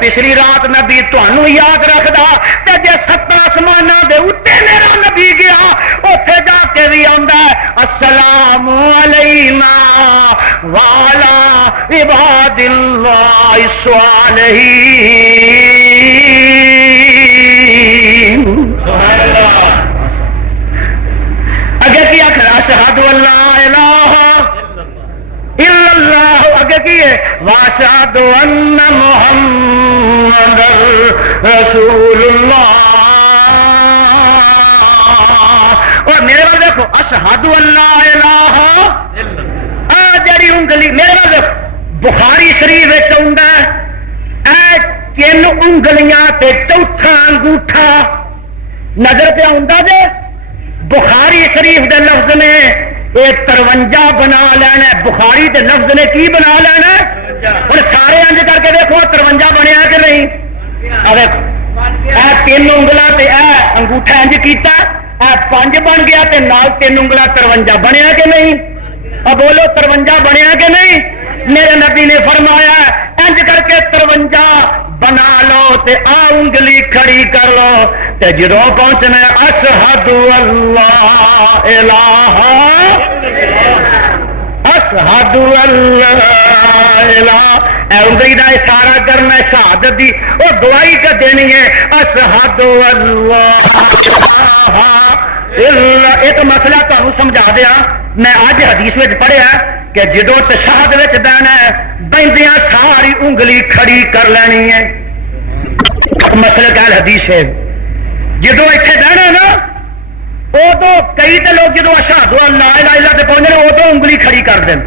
پچھلی رات نبی تانوں یاد رکھدا تے جے 7 آسماناں دے اوتے میرا نبی گیا اوتھے جا کے بھی آندا السلام علینا وعلی عباد اللہ الصالحین۔ سبحان اللہ۔ اگے کی آخر اشہد ان لا الہ الا اللہ، اگے کی ہے واشہد ان محمد رسول اللہ۔ اور میرے بات دیکھو اشہد ان لا الہ جڑی انگلی میرے بات دیکھو بخاری شریف آتا اے 3 انگلیاں تے چوتھا انگوٹھا نظر پہ آتا جے بخاری شریف دے لفظ نے یہ 53 بنا لینا، بخاری دے لفظ نے کی بنا لینا؟ اور سارے انج کر کے دیکھو 53 بنیا کہ نہیں؟ اے 3 انگلاں تے اے انگوٹھا انج کیتا اے 5 بن گیا تے نال 3 انگلاں 53 بنیا کہ نہیں؟ اب بولو 53 بنیا کہ نہیں؟ میرے نبی نے فرمایا انج کر کے 53 بنا لو تے آ انگلی کھڑی کر لو تے جدوں پہنچنا اشہد اللہ الہ اشہد اللہ الہ اے انگلی دا اشارہ کرنا شہادت دی اور دعائی کا دینی ہے اشہد اللہ ایک مسئلہ تمہیں سمجھا دیا میں اج حدیث میں پڑھیا کہ جدو تشہد وچ بہنا ہے بہندیاں ساری انگلی کھڑی کر لینی ہے مسئلہ کہل حدیث ہے جدو اتنے بہنا نا ادو کئی تو لوگ جدو اشہد اللہ الہ الا تے پہنچے ادو انگلی کھڑی کر دیں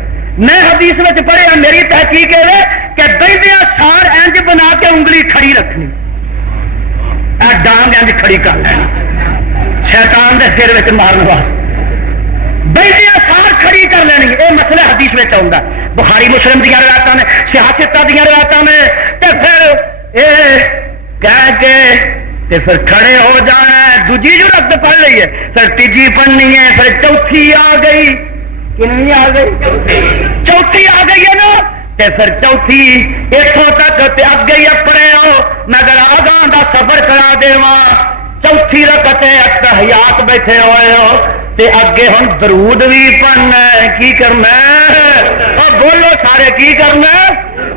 میں حدیث میں پڑھیا میری تحقیق ہے کہ بہندیاں سار انج بنا کے انگلی کھڑی رکھنی ڈانگ انج کھڑی کر لینا شیطان دے سر وچ مارن واسطے بہندیاں سار کھڑی کر لینی یہ مسئلہ حدیث میں آتا بخاری مسلم دیا روایت میں سیاست دیا روایت میں پھر کہہ کے پھر کھڑے ہو جانا ہے دوجی جو رقط پڑھ رہی ہے پھر تیجی پڑھنی ہے پھر چوتھی آ گئی کنویں آ گئی چوتھی آ گئی ہے نا پھر چوتھی اتوں تک اگے ہی پڑے ہو مگر آگاہ کا سفر کرا دوا چوتھی رقط التحیات بیٹھے ہوئے ہو تے اگے ہوں درود بھی پڑھنا ہے کی کرنا اور بولو سارے کی کرنا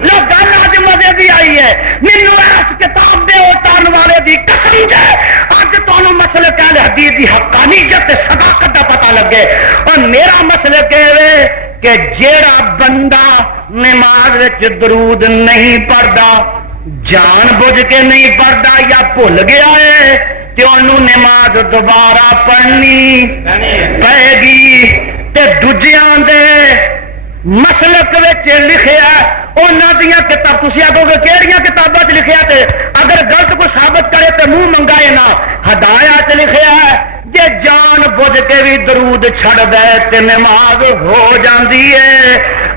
لو گل اج مزے بھی آئی ہے مینو اس کتاب دے اتارن والے دی قسم ہے اج تمہیں مسلک اہل حدیث دی حقانیت تے صداقت دا پتہ لگے اور میرا مسلک ہے کہ جیڑا بندہ نماز وچ درود نہیں پڑھدا جان بوجھ کے نہیں پڑھدا یا بھول گیا ہے کہ انہوں نماز دوبارہ پڑھنی پائے گی تے دوجیاں دے مسلک وچ لکھیا انہاں دیاں کتاب تسی آکھو گے کیڑیاں کتاباں وچ لکھیا تے اگر غلط کو ثابت کرے تے منہ منگائے نہ ہدایات وچ لکھیا ہے جے جان بوجھ کے بھی درود چھڑ دے تے نماز ہو جاندی ہے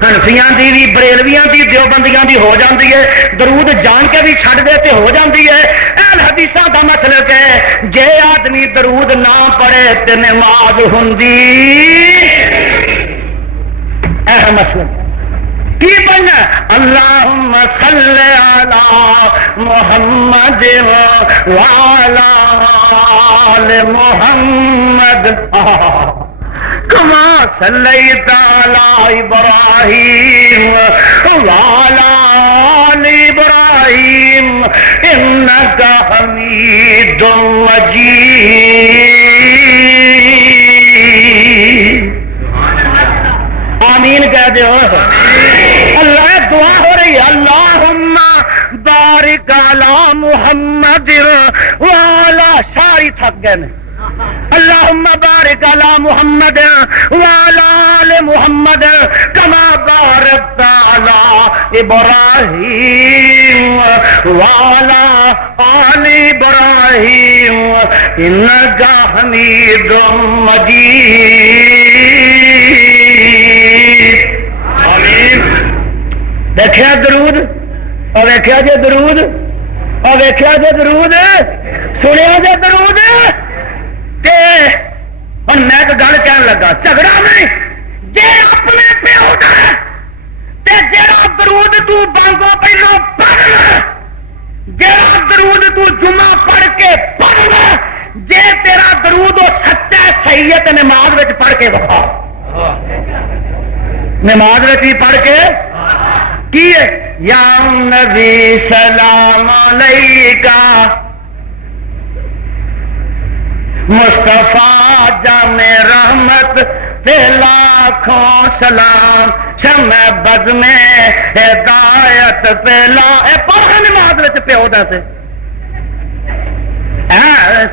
حنفیاں دی بھی بریلویاں دی دیوبندیاں دی ہو جاندی ہے درود جان کے بھی چھڑ دے تے ہو جاندی ہے اہل حدیثاں دا مطلب ہے جے آدمی درود نہ پڑھے تے نماز ہوندی اہم مسئلہ کی بننا اللہم صلی علی محمد وعلی آل محمد کما صلیت علی ابراہیم وعلی آل ابراہیم انک حمید مجید آمین کہہ دو اللہ دعا بارک علی محمد وعلی، ساری تھک گئے نے، اللہم بارک علی محمد وعلی آل محمد کما بارکت علی ابراہیم وعلی آل ابراہیم انک حمید مجید۔ آمین۔ دیکھیا درود، اور دیکھیا جے درود، اور دیکھیا جے درود، سنیا جے درود۔ ہوں میں ایک گل کہن لگا، جھگڑا نہیں جی اپنے پیو کا جڑا درود تو بانگو پہلو پڑھنا، جڑا درود تو جمعہ پڑھ کے پڑھنا، جے تیرا درود وہ سچا صحیح ہے تو نماز میں پڑھ کے بخا، نماز میں پڑھ کے کی ہے یا نبی سلام علیکہ مصطفیٰ جام رحمت پہ لاکھوں سلام، شمع بز میں ہدایت پہ لا پڑھا نماز وچ پیو دا سے اے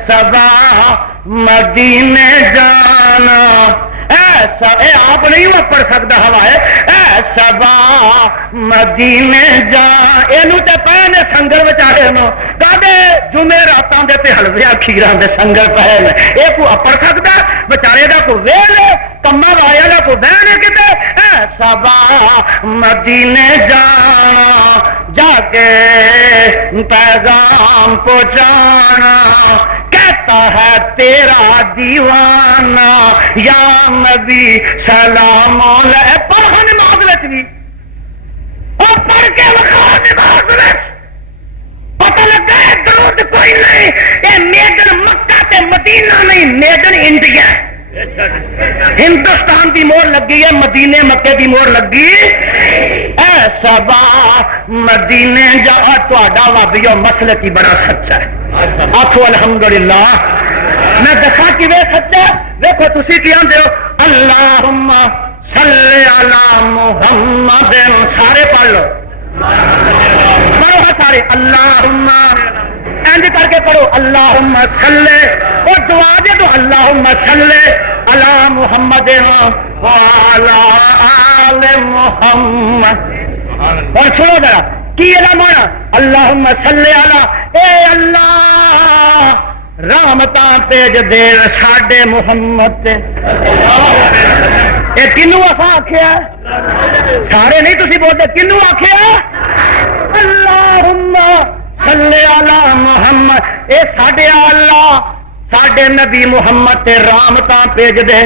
سبا مدینے جانا، ایسا اے آپ نہیں وہ پڑھ سکتا ہوائے، اے سبا مدینے جان، اینو تے پے نے سنگر بچارے نو کدے جمعراتاں دے تے حلویاں کھیراں دے سنگر پے نے، اے کو پڑھ سکتا بچارے دا کو ویل کما وایا دا کو بہن کتے، اے سبا مدینے جانا جا کے پیغام پہنچانا، کہتا ہے تیرا دیوانہ یا نبی سلام علیہ، پڑھ نماز وچ بھی اور پڑھ کے وکھا نماز وچ، پتہ لگا ہے درود کوئی نہیں، یہ میڈن مکہ تے مدینہ نہیں، میڈن انڈیا، ہندوستان دی مور لگی ہے، مدینے مکے دی مور لگی اے سبا مدینے جا۔ تہاڈا وابیو مسئلہ کی بڑا سچا ہے، آکھو الحمدللہ۔ میں دسا کہ وہ سچا، دیکھو تسی کی آندے ہو اللہم صلی علی محمد، سارے پڑھ لو، پڑھو سارے اللہم، انج کر کے پڑھو اللہم صلی، اور دعا دے دو اللہم صلی علی محمد وعلی آل محمد۔ اور سنو ذرا کی مانا اللہم صلی علی، اے اللہ رحمتاں بھیج دے ساڈے محمد تے، یہ کنوں آخا آخیا سارے نہیں تسی بولتے، کنوں آخیا اللہم صلی علی محمد، اے ساڈے اللہ ساڈے نبی محمد تے رحمتاں بھیج دے،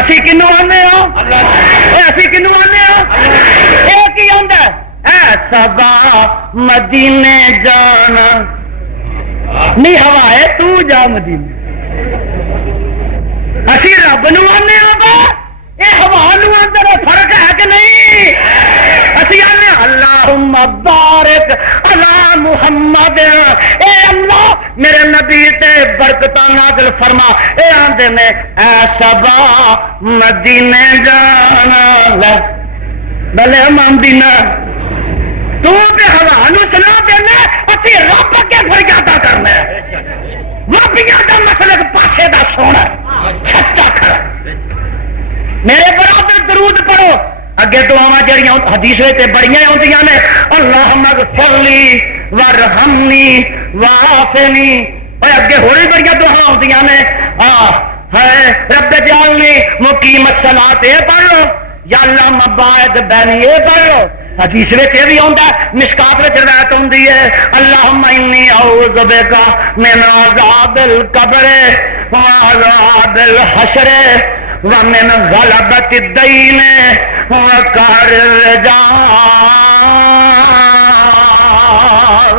اسی کنوں آنے ہو، اسی کنوں آنے ہو، اے کی آندا اے سبا مدینے جانا، نہیں ہوا ہے تو جا مدینے، اسی رب نو آنے آگا، اے ہوا نو اندر فرق ہے کہ نہیں، اسی آنے اللہم بارک علی محمد، اے اللہ میرے نبی تے برکتاں نازل فرما، اے آندے نے اے سبا مدینے جانا، لے بلے امام دینا تو تے ہوا نو سنا دینا، اسی رب کے فریادہ کرنا ہے، وابیاں دا مسلک پاسے دا سونا سچا کھڑا۔ میرے برابر درود پڑھو، اگے دعاواں جڑیاں حدیث وچ بڑیاں ہوندیاں نے، اللہم اغفر لی وارحمنی وعافنی، اور اگے ہوری بڑیاں دعاواں ہوندیاں نے، ہے رب اجعلنی مقیم الصلاۃ، اے پڑھ لو، یا اللہ مباعد بینی، اے پڑھ لو۔ حدیث میں یہ بھی آتا ہے، مشکات میں روایت ہوتی ہے اللہم انی اعوذ بک من عذاب القبر وعذاب الحشر ومن غلبۃ الدین وقہر الرجال۔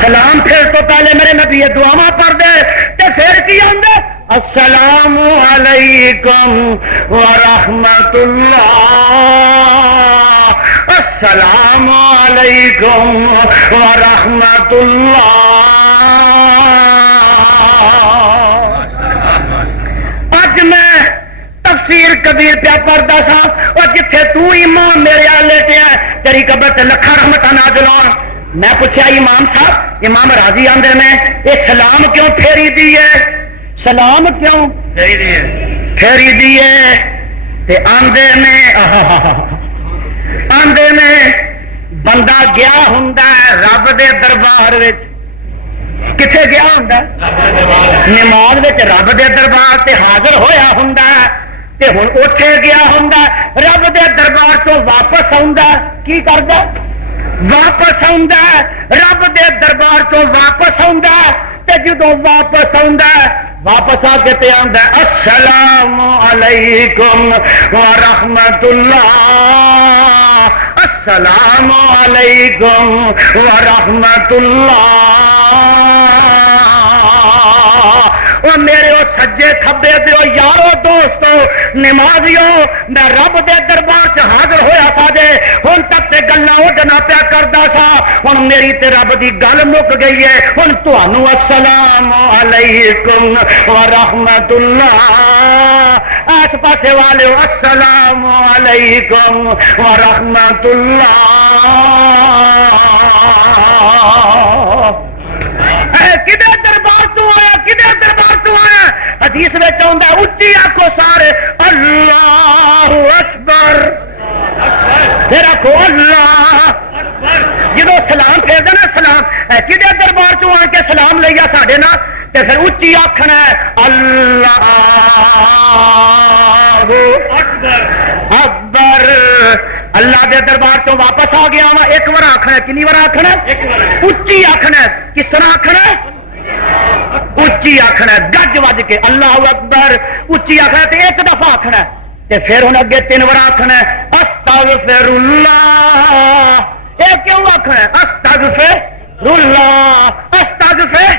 سلام پھر تو پہلے میرے نبی یہ دعا پڑھ دے تے پھر کی آندا السلام علیکم ورحمۃ اللہ، السلام علیکم ورحمۃ اللہ۔ اج میں تفسیر کبیر پیا پڑھتا سا، اور جتھے تو امام میرے آ لیٹے ہیں تیری قبر تے لکھاں رحمتاں نازل ہون، میں پوچھا امام صاحب، امام راضی آندے میں یہ سلام کیوں پھیری دی ہے؟ سلام کیوں پھیری دی ہے؟ آندے میں بندہ گیا ہوں رب دے دربار کتنے گیا ہوں نماز رب دے دربار سے حاضر ہویا ہوں ہوں اتے گیا ہوں رب دے دربار تو واپس کی کردا؟ واپس رب دے دربار تو واپس جدو واپس آ کے تے آندا السلام علیکم ورحمۃ اللہ، السلام علیکم ورحمۃ اللہ۔ وہ میرے وہ سجے کھبے دیو یارو دوستو نمازیو، میں رب دے دربار چ حاضر ہویا تھا جے ہن تک تے گلاں اڈنا پیا کردا سا، ہن میری تے رب دی گل مک گئی ہے، ہن تانوں السلام علیکم ورحمۃ اللہ، آس پاسے والے السلام علیکم ورحمۃ اللہ۔ کدے دربار تو آیا، کدے دربار تو آیا؟ حدیث میں چاہتا اچھی آنکھو سارے اللہ اکبر، پھر آنکھو اللہ، جدو سلام پھیر دینا سلام کدے دربار تو آ کے سلام لیا ساڈے نال تے پھر اچھی آخنا اللہ اکبر۔ اللہ دے دربار تو واپس آ گیا وا، ایک بار آخنا، کنی بار آخنا؟ اچھی آخنا۔ کس طرح آخنا؟ اچھی آخنا گج وج کے اللہ اکبر، اچھی آخنا تے ایک دفعہ آخنا تے پھر ہن اگے 3 بار آخنا استغفر اللہ۔ یہ کیوں آخنا استغفر اللہ؟ استغفر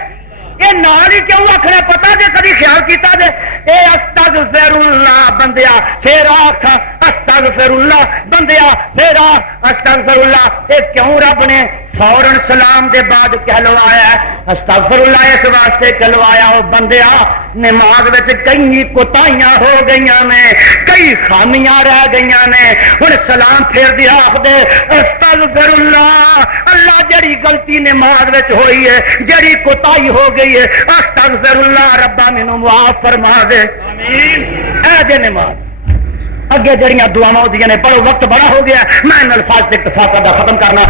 یہ نال ہی کیوں آخنا؟ پتا جے کدی خیال کیتا جے اے استغفر اللہ بندیا، پھر آخ استغفر اللہ بندیا، پھر استغفر اللہ۔ اے کیوں رب نے فوراً سلام دے بعد کہلوایا استغفر اللہ؟ اس واسطے کہلوایا او بندیا نماز وچ کئی کوتاہیاں ہو گئیاں نے، کئی خامیاں رہ گئیاں نے، ہن سلام پھیر دیا آخ دے استغفر اللہ، اللہ جڑی غلطی نماز وچ ہوئی ہے، جڑی کوتاہی ہو گئی ہے، استغفر اللہ ربا مینوں معاف فرما دے آمین۔ اے جے نماز اگے جڑیاں دعاواں ہوندیاں نے، پڑھو وقت بڑا ہو گیا، میں ان الفاظ سے اکتفا کردا ختم کرنا۔